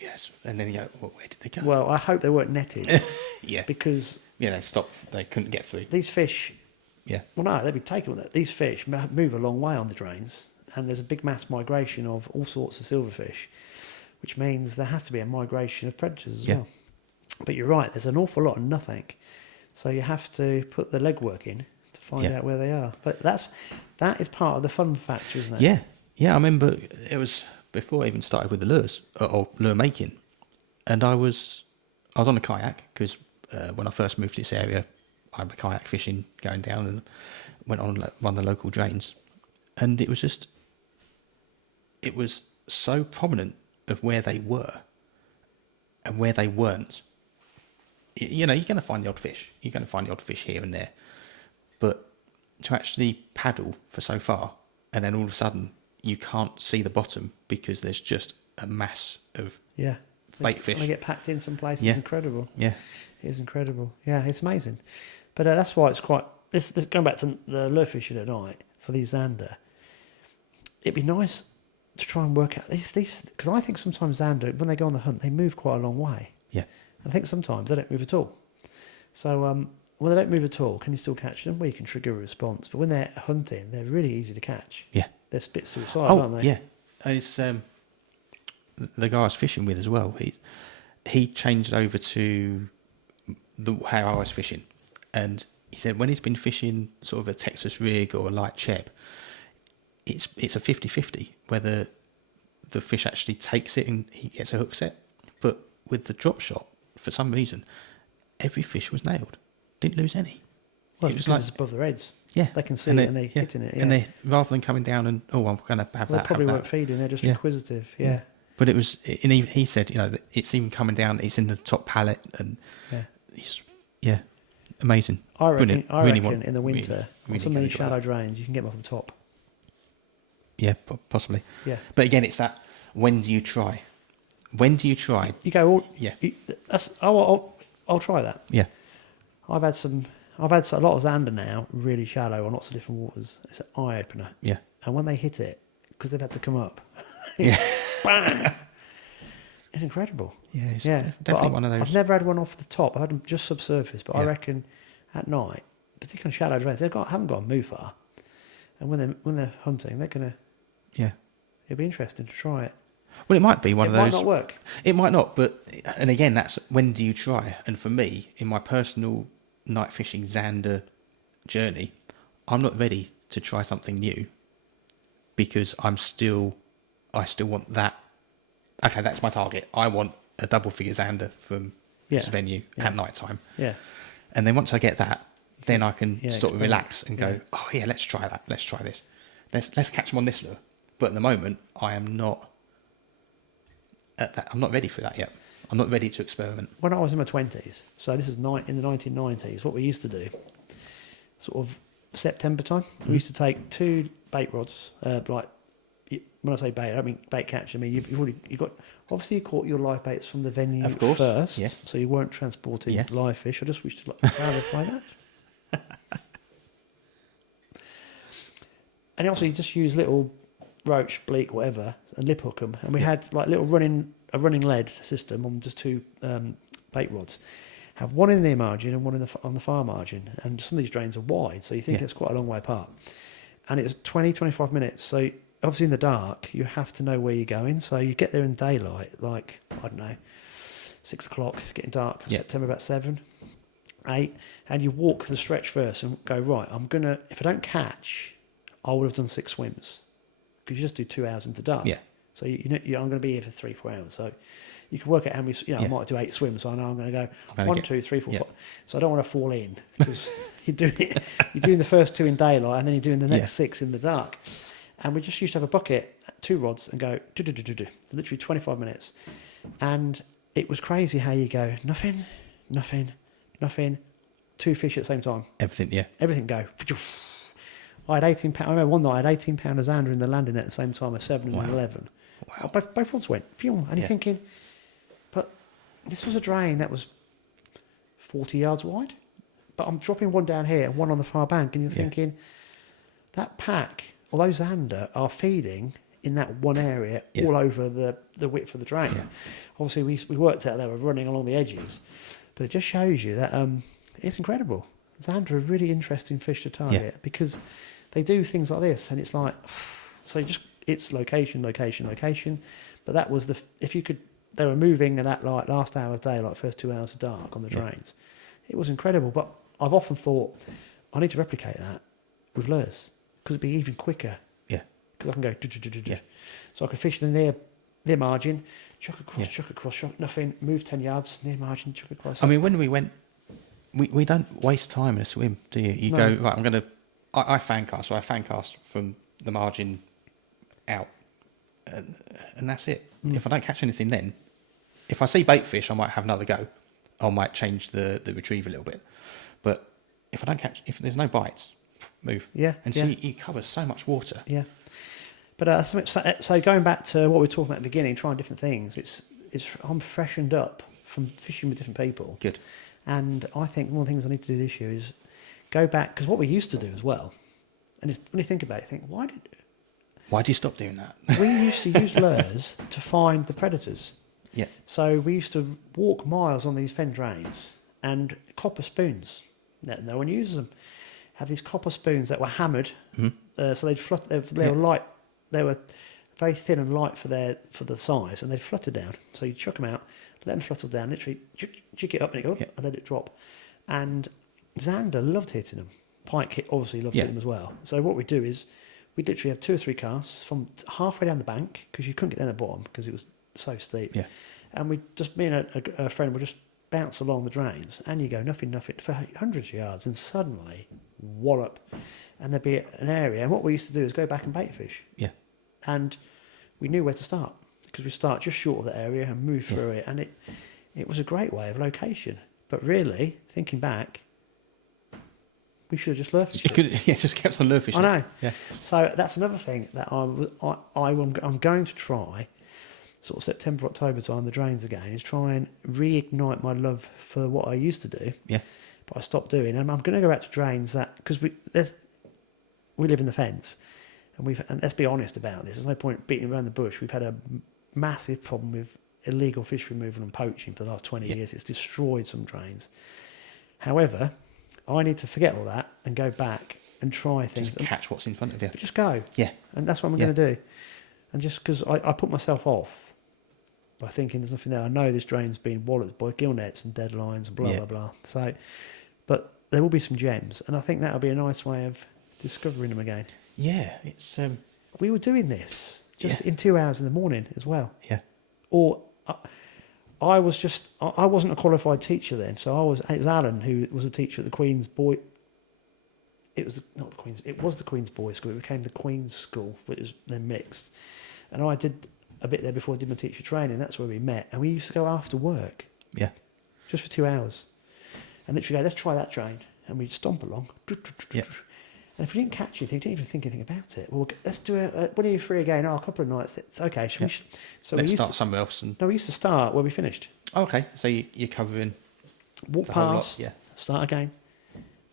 Yes. And then you go, well, where did they go? Well, I hope they weren't netted. Yeah. Because... Yeah, they stopped. They couldn't get through. These fish... Yeah. Well, no, they'd be taken with it. These fish move a long way on the drains. And there's a big mass migration of all sorts of silverfish, which means there has to be a migration of predators as well. But you're right, there's an awful lot of nothing. So you have to put the legwork in to find out where they are. But that is part of the fun factor, isn't it? Yeah. Yeah, I remember it was before I even started with the lures, or lure making. And I was on a kayak, because when I first moved to this area, I went kayak fishing, going down, and went on one of the local drains. And it was so prominent of where they were and where they weren't. You know, you're going to find the odd fish. You're going to find the odd fish here and there. But to actually paddle for so far, and then all of a sudden you can't see the bottom because there's just a mass of bait fish. And they get packed in some places. Yeah. It's incredible. Yeah. It is incredible. Yeah, it's amazing. But that's why it's quite... This going back to the lure fishing at night for these zander, it'd be nice to try and work out these because I think sometimes zander, when they go on the hunt, they move quite a long way. Yeah. And I think sometimes they don't move at all. So when they don't move at all, can you still catch them? Well, you can trigger a response. But when they're hunting, they're really easy to catch. Yeah. They're spit suicidal, aren't they? Yeah. It's the guy I was fishing with as well. He changed over to how I was fishing, and he said when he's been fishing sort of a Texas rig or a light cheb, it's a 50-50 whether the fish actually takes it and he gets a hook set. But with the drop shot, for some reason, every fish was nailed. Didn't lose any. Well, it was because it's above their heads. Yeah. They can see it and they're hitting it. Yeah. And they, rather than coming down and, I'm going to have that. They probably have weren't that. feeding, they're just inquisitive. Yeah. But it was, and he said, that it's even coming down, it's in the top pallet, and amazing. I reckon, Brilliant. in the winter, on some of these shallow drains, you can get them off the top. Yeah, possibly. Yeah. But again, it's that, when do you try? When do you try? You go, Yeah. I'll try that. Yeah. I've had a lot of zander now, really shallow on lots of different waters. It's an eye opener. Yeah. And when they hit it, because they've had to come up, Yeah. bang! It's incredible. Yeah, it's definitely one of those. I've never had one off the top. I had them just subsurface, but I reckon at night, particularly on shallow drains, haven't got to move far. And when they're hunting, they're gonna. Yeah. It'll be interesting to try it. Well, it might be one of those. It might not work. It might not, and again, that's when do you try? And for me, in my personal night fishing zander journey, I'm not ready to try something new because I still want that. Okay, that's my target. I want a double figure zander from this venue at night time. Yeah. And then once I get that, then I can sort of relax and go, Yeah. oh yeah, let's try that. Let's try this. Let's catch them on this lure. But at the moment, I am not at that. I'm not ready for that yet. I'm not ready to experiment. When I was in my 20s, so this is in the 1990s, what we used to do, sort of September time, we used to take 2 bait rods, like, when I say bait, I don't mean bait catch. I mean, obviously you caught your live baits from the venue Of course, first, yes. so you weren't transporting live fish. I just wish to clarify that. And also you just use little roach, bleak, whatever, and lip hook them. And we had like a running lead system on just 2 bait rods. Have one in the near margin and one on the far margin. And some of these drains are wide, so you think it's quite a long way apart. And it was 20, 25 minutes. So obviously in the dark, you have to know where you're going. So you get there in daylight, like, I don't know, 6 o'clock, it's getting dark, September about 7, 8. And you walk the stretch first and go, right, if I don't catch, I would have done 6 swims. Because you just do 2 hours into dark. Yeah. So you know I'm going to be here for 3-4 hours. So you can work out how many. I Yeah. might do 8 swims. So I know I'm going to go gonna 1, get- 2, 3, 4, yeah. 5. So I don't want to fall in because you're doing the first 2 in daylight and then you're doing the next 6 in the dark. And we just used to have a bucket, 2 rods, and go do, literally 25 minutes. And it was crazy how you go nothing, 2 fish at the same time. Everything, yeah. Everything go. I had 18 pound. I remember one night I had 18 pound of zander in the landing at the same time as 7 Wow. and 11. Wow. Both rods went. Phew, and you're thinking, but this was a drain that was 40 yards wide. But I'm dropping one down here and one on the far bank, and you're thinking that pack or those zander are feeding in that one area all over the width of the drain. Yeah. Obviously, we worked out they were running along the edges, but it just shows you that it's incredible. Zander are a really interesting fish to target because they do things like this, and it's like, so it's location. But that was they were moving in that like last hour of day, like first 2 hours of dark on the drains. It was incredible. But I've often thought I need to replicate that with lures because it'd be even quicker. Yeah. Because I can go so I can fish the near margin, chuck across, nothing, move 10 yards, near margin, chuck across. I mean, when we went, we don't waste time in a swim, do you? You go, right, I fan cast, so I fan cast from the margin out, and that's it. If I don't catch anything then, if I see bait fish, I might have another go. I might change the retrieve a little bit. But if there's no bites, move. Yeah. And so you cover so much water. Yeah. But so going back to what we were talking about at the beginning, trying different things, I'm freshened up from fishing with different people. Good. And I think one of the things I need to do this year is go back, because what we used to do as well, and when you think about it, you think, why did you stop doing that? we used to use lures to find the predators. Yeah. So we used to walk miles on these fen drains and copper spoons. No one uses them. Have these copper spoons that were hammered, so they'd flut. They were light. They were very thin and light for the size, and they'd flutter down. So you chuck them out, let them flutter down, literally jick it up and it go, and let it drop. And zander loved hitting them. Pike obviously loved hitting them as well. So what we do is we'd literally have 2 or 3 casts from halfway down the bank because you couldn't get down the bottom because it was so steep. Yeah. And me and a friend would just bounce along the drains, and you go nothing for hundreds of yards, and suddenly wallop, and there'd be an area. And what we used to do is go back and bait fish. Yeah. And we knew where to start because we start just short of the area and move through it, and it was a great way of location. But really, thinking back, we should have just lure fished. Just kept on lure fishing. I know. Yeah. So that's another thing that I'm going to try. Sort of September, October time, the drains again, is try and reignite my love for what I used to do. Yeah. But I stopped doing. And I'm going to go back to drains because we live in the fence, and let's be honest about this. There's no point beating around the bush. We've had a massive problem with illegal fish removal and poaching for the last 20 years. It's destroyed some drains. However, I need to forget all that and go back and try things. Just catch what's in front of you. But just go. Yeah. And that's what I'm going to do. And just because I put myself off by thinking there's nothing there. I know this drain's been walloped by gill nets and dead lines and blah, blah, blah. So, but there will be some gems. And I think that'll be a nice way of discovering them again. Yeah. It's we were doing this just in 2 hours in the morning as well. Yeah. Or I wasn't a qualified teacher then. So it was Alan who was a teacher at the Queen's Boy. It was the Queen's Boys School. It became the Queen's School, but it was then mixed. And I did a bit there before I did my teacher training. That's where we met. And we used to go after work. Yeah. Just for 2 hours. And literally go, let's try that drain. And we'd stomp along. Yeah. And if we didn't catch anything, didn't even think anything about it. Well, let's do when are you free again? Oh, a couple of nights. It's okay. So let's start somewhere else. No, we used to start where we finished. Oh, okay. So you're covering walk past, start again.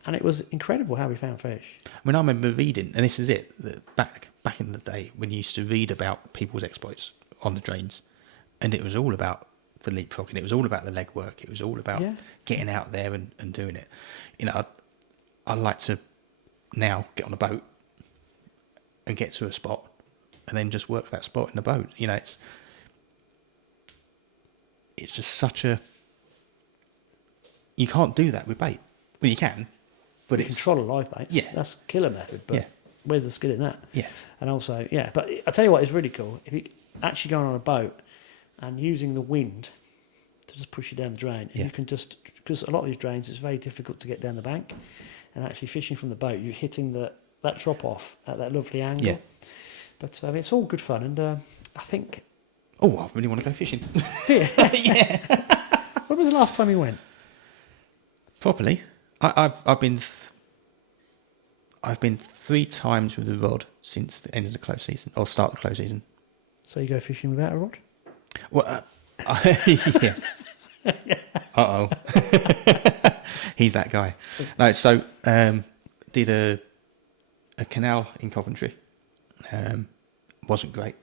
And it was incredible how we found fish. I mean, I remember reading, and this is it, that back in the day when you used to read about people's exploits on the drains, and it was all about the leapfrogging, it was all about the legwork, it was all about getting out there and doing it. You know, I'd like to now get on a boat and get to a spot and then just work that spot in the boat. You know, it's just such a... You can't do that with bait. Well, you can. But you control a live bait. Yeah. That's killer method, but where's the skill in that? Yeah. And also, but I tell you what is really cool. actually going on a boat and using the wind to just push you down the drain. And Yeah. you can just, because a lot of these drains, it's very difficult to get down the bank. And actually fishing from the boat, you're hitting that drop off at that lovely angle. Yeah. But it's all good fun. And I think... Oh, I really want to go fishing. Dear, Yeah. when was the last time you went? Properly. I've been 3 times with the rod since the end of the close season, or start of the close season. So you go fishing without a rod? Well, yeah. Uh-oh. He's that guy. No, so did a canal in Coventry. Wasn't great,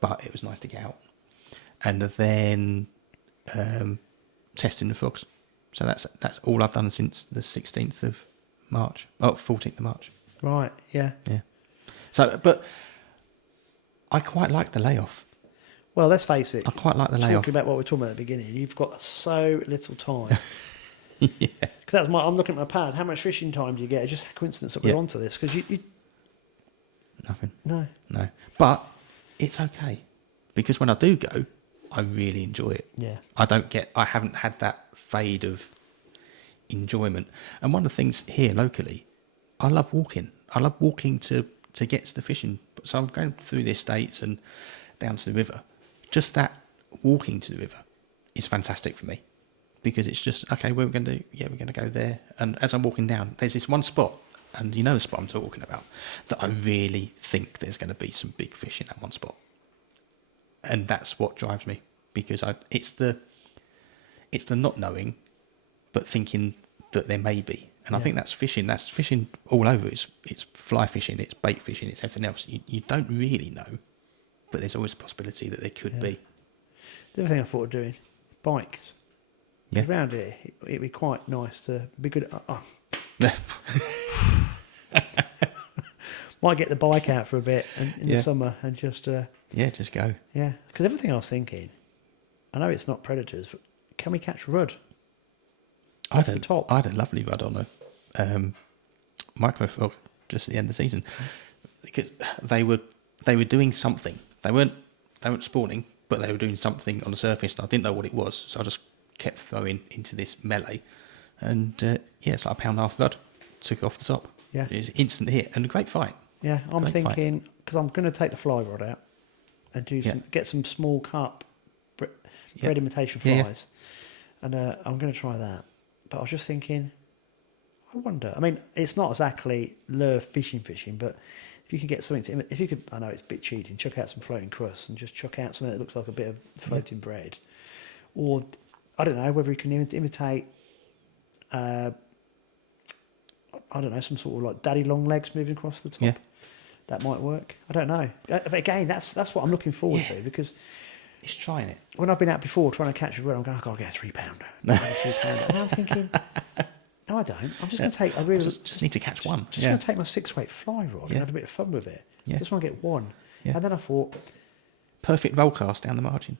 but it was nice to get out. And then testing the frogs. So that's all I've done since the 16th of March. Oh, 14th of March. Right, yeah. Yeah. So, but I quite like the layoff. Well, let's face it. I quite like the layoff. Talking about what we were talking about at the beginning, you've got so little time. Yeah. Because that was I'm looking at my pad. How much fishing time do you get? It's just a coincidence that we're Yeah. onto this. Because you Nothing. no. No. But it's okay. Because when I do go, I really enjoy it. Yeah. I haven't had that fade of enjoyment. And one of the things here locally, I love walking. I love walking to get to the fishing. So I'm going through the estates and down to the river. Just that walking to the river is fantastic for me. Because it's just, okay, what are we going to do? Yeah, we're going to go there. And as I'm walking down, there's this one spot, and you know the spot I'm talking about, that I really think there's going to be some big fish in that one spot. And that's what drives me, because it's the not knowing, but thinking that there may be. And I think that's fishing all over. It's fly fishing, it's bait fishing, it's everything else. You don't really know, but there's always a possibility that there could be. The other thing I thought of doing, bikes. Yeah. Around here, it'd be quite nice to be good. Might get the bike out for a bit in the summer and just... Yeah, just go. Yeah, because everything I was thinking, I know it's not predators, but can we catch rudd? I Off the top. had a lovely rud on a micro frog just at the end of the season, because they were doing something. They weren't spawning, but they were doing something on the surface, and I didn't know what it was, so I just kept throwing into this melee, and it's like a £1.5 rud. Took it off the top. Yeah. It was instant hit and a great fight. Yeah, I'm Great fight. thinking, because I'm going to take the fly rod out and get some small carp bread imitation Yeah, yeah. flies, and I'm going to try that. But I was just thinking, I wonder. I mean, it's not exactly lure fishing, but if you could get something to, if you could, I know it's a bit cheating, chuck out some floating crusts and just chuck out something that looks like a bit of floating bread, or I don't know whether you can imitate. I don't know, some sort of like daddy long legs moving across the top. Yeah. That might work. I don't know. But again, that's what I'm looking forward to, because It's trying it. when I've been out before trying to catch a rod, I'm going, I've got to get a 3-pounder. No. And I'm thinking, no, I don't. I'm just going to take. I really Just need to catch one. just going to take my 6-weight fly rod Yeah. and have a bit of fun with it. Yeah. Just want to get one. Yeah. And then I thought, Perfect roll cast down the margin.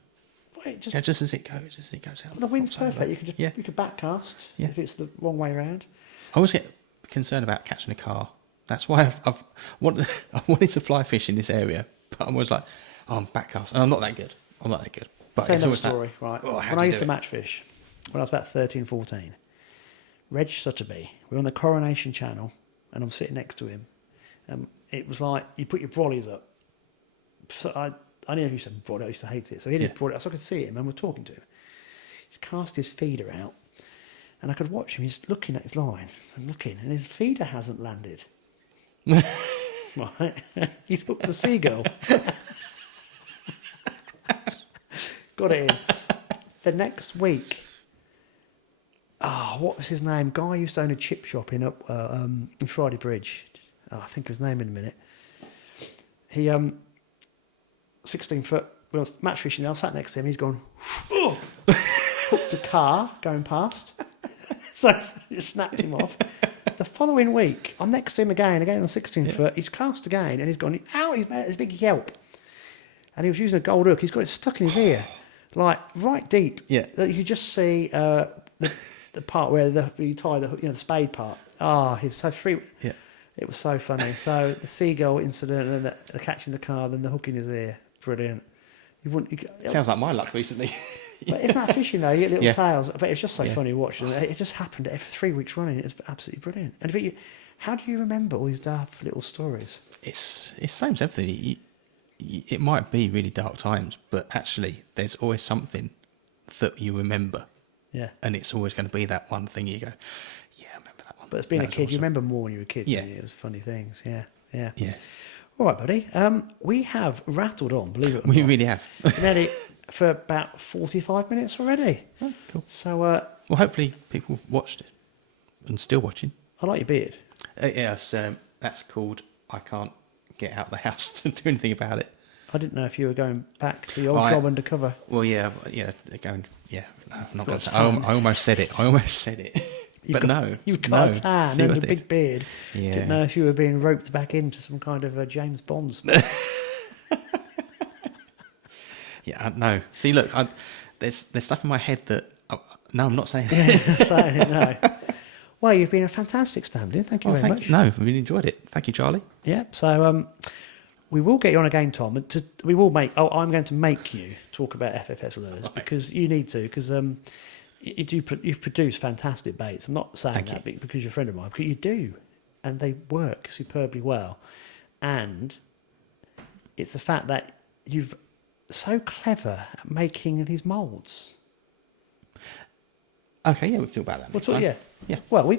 wait, just Yeah, just as it goes out. the wind's flops over. perfect. You can just Yeah. you could back cast Yeah. if it's the wrong way around. I always get concerned about catching a car. That's why I wanted to fly fish in this area, but I'm always like, oh, I'm backcast, and I'm not that good. But Tell it's you another always story, that, right? oh, how When do I you used to do it? match fish, when I was about 13, 14, Reg Sutterby, we were on the Coronation Channel, and I'm sitting next to him. It was like you put your brollies up. So I never used to brod it, I used to hate it. So he just brought it up so I could see him, and we're talking to him. He's cast his feeder out, and I could watch him. He's looking at his line and looking, and his feeder hasn't landed. Right? He's hooked a seagull. Got it in. The next week, what was his name? Guy used to own a chip shop in Friday Bridge. I think of his name in a minute. He 16-foot. We were match fishing. I sat next to him. He's gone. Hooked a car going past. So I just snapped him off. The following week, I'm next to him again on 16-foot. He's cast again, and he's gone. Ow! He's made this big yelp. And he was using a gold hook. He's got it stuck in his ear, like right deep. Yeah. That you could just see the part where you tie the the spade part. He's so free. Yeah. It was so funny. So the seagull incident, and then the catching the car, then the hook in his ear. Brilliant. You wouldn't. Sounds like my luck recently. But isn't that fishing though? You get little Yeah. tails. But it's just so Yeah. funny watching. It just happened every 3 weeks running. It was absolutely brilliant. And how do you remember all these daft little stories? It's same as everything. It might be really dark times, but actually, there's always something that you remember, Yeah. and it's always going to be that one thing you go, yeah, I remember that one. But as being a That was kid, you awesome. remember more when you were a kid. Yeah. Didn't you? It was funny things. Yeah. Yeah. Yeah, All right, buddy. We have rattled on, believe it or we not, really have. nearly for about 45 minutes already. Oh, cool. So Well, hopefully people watched it and still watching. I like your beard. Yes, that's called I can't get out of the house to do anything about it. I didn't know if you were going back to your old I- job undercover. Well, yeah, they're going. Yeah, no, I'm not going Got to say. tan. I almost said it. But no, You've got no. a tan See and what a I big did? beard. Yeah. Didn't know if you were being roped back into some kind of James Bond stuff. Yeah, no. See, look, there's stuff in my head that. No, I'm not saying. Saying it, no. Well, you've been a fantastic stand-in. Thank you very much. No, I really enjoyed it. Thank you, Charlie. Yeah. So we will get you on again, Tom. And we will make. Oh, I'm going to make you talk about FFS lures Right. because you need to. Because you've produced fantastic baits. I'm not saying Thank that you. because you're a friend of mine. Because you do, and they work superbly well. And it's the fact that you've so clever at making these moulds. Okay, yeah, we can talk about that. Well, next time. yeah. Well, we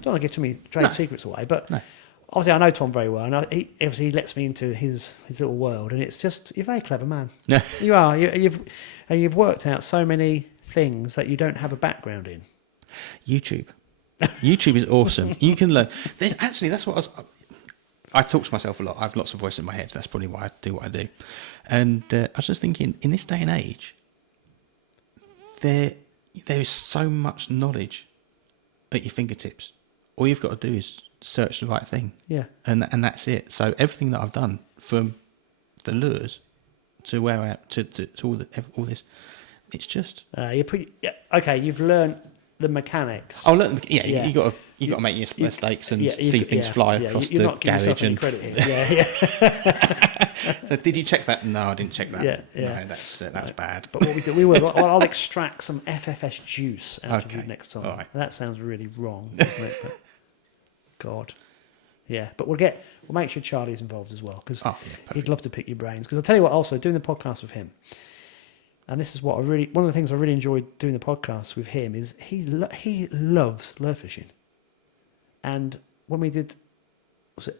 don't want to give too many trade secrets away, but No. obviously I know Tom very well, and he lets me into his little world, and it's just you're a very clever man. No. You are. You've worked out so many things that you don't have a background in. YouTube. YouTube is awesome. You can learn. Actually, that's what I talk to myself a lot. I have lots of voice in my head. That's probably why I do what I do. And I was just thinking, in this day and age, there is so much knowledge at your fingertips. All you've got to do is search the right thing. Yeah. And that's it. So everything that I've done, from the lures to where I am, to all this, it's just. You're pretty. Yeah, okay, you've learned the mechanics. Oh look, yeah. Yeah. You got to make your mistakes and Yeah, see things fly across you're the not giving yourself garage. any And credit here. Yeah. so, did you check that? No, I didn't check that. Yeah, yeah. No, that's bad. But what we do, we will. Well, I'll extract some FFS juice out of you Okay. next time. All right. That sounds really wrong, doesn't it? But God, yeah. But we'll make sure Charlie's involved as well because Oh, yeah, he'd perfect. love to pick your brains. Because I'll tell you what, also doing the podcast with him, and this is what one of the things I really enjoyed doing the podcast with him is he loves lure fishing, and when we did, was it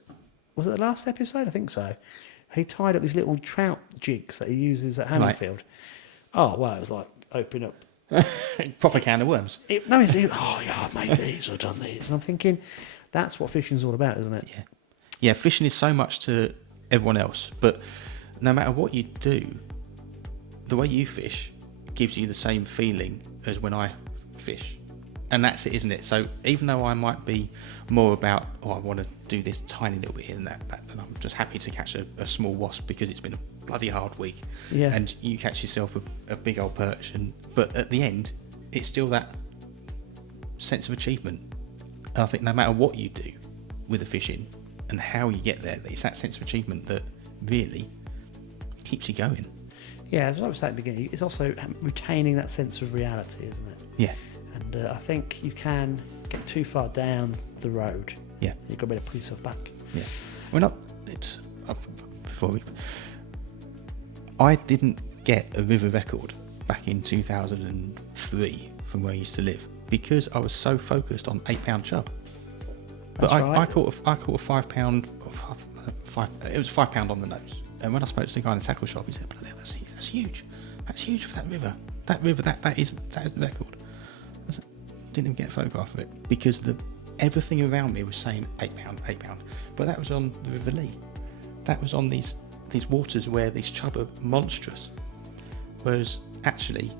the last episode? I think so. He tied up these little trout jigs that he uses at Hammerfield. Oh, wow, it was like opening up. Proper can of worms. Oh, yeah, I've made these, I've done these. And I'm thinking, that's what fishing's all about, isn't it? Yeah, yeah. Fishing is so much to everyone else, but no matter what you do, the way you fish gives you the same feeling as when I fish. And that's it, isn't it? So even though I might be more about, I want to do this tiny little bit here and that, and I'm just happy to catch a small wasp because it's been a bloody hard week. Yeah. And you catch yourself a big old perch, but at the end, it's still that sense of achievement. And I think no matter what you do with the fishing and how you get there, it's that sense of achievement that really keeps you going. Yeah, as I was saying at the beginning, it's also retaining that sense of reality, isn't it? Yeah. And I think you can get too far down the road. Yeah. You've got to be able to pull yourself back. Yeah. We're not. I didn't get a river record back in 2003 from where I used to live because I was so focused on 8-pound chub. But That's right. I caught a 5 pound. It was £5 on the nose. And when I spoke to the guy in the tackle shop, he said, "Bloody hell, that's huge. That's huge for that river. That is the record." Didn't even get a photograph of it because everything around me was saying £8, but that was on the River Lee. That was on these waters where these chub are monstrous. Whereas actually,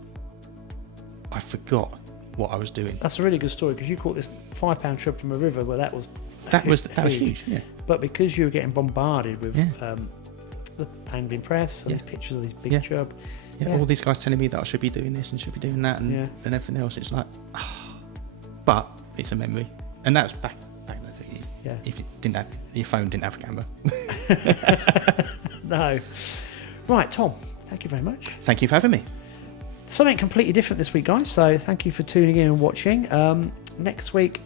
I forgot what I was doing. That's a really good story because you caught this £5 chub from a river where that was huge. Yeah. But because you were getting bombarded with Yeah. the angling press and Yeah. these pictures of these big Yeah. chub. Yeah, all these guys telling me that I should be doing this and should be doing that and everything else. It's like, but it's a memory, and that was back in the day. Yeah. If your phone didn't have a camera. No. Right, Tom, thank you very much. Thank you for having me. Something completely different this week, guys. So thank you for tuning in and watching. Next week,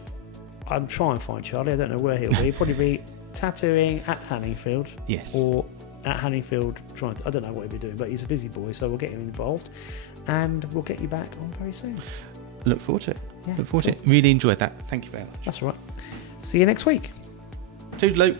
I'm trying to find Charlie. I don't know where he'll be. He'll probably be tattooing at Hanningfield. Yes. Or at Hanningfield I don't know what he'll be doing, but he's a busy boy, so we'll get him involved. And we'll get you back on very soon. Look forward to it. Yeah, Look forward to it. Really enjoyed that. Thank you very much. That's all right. See you next week. Toodaloo.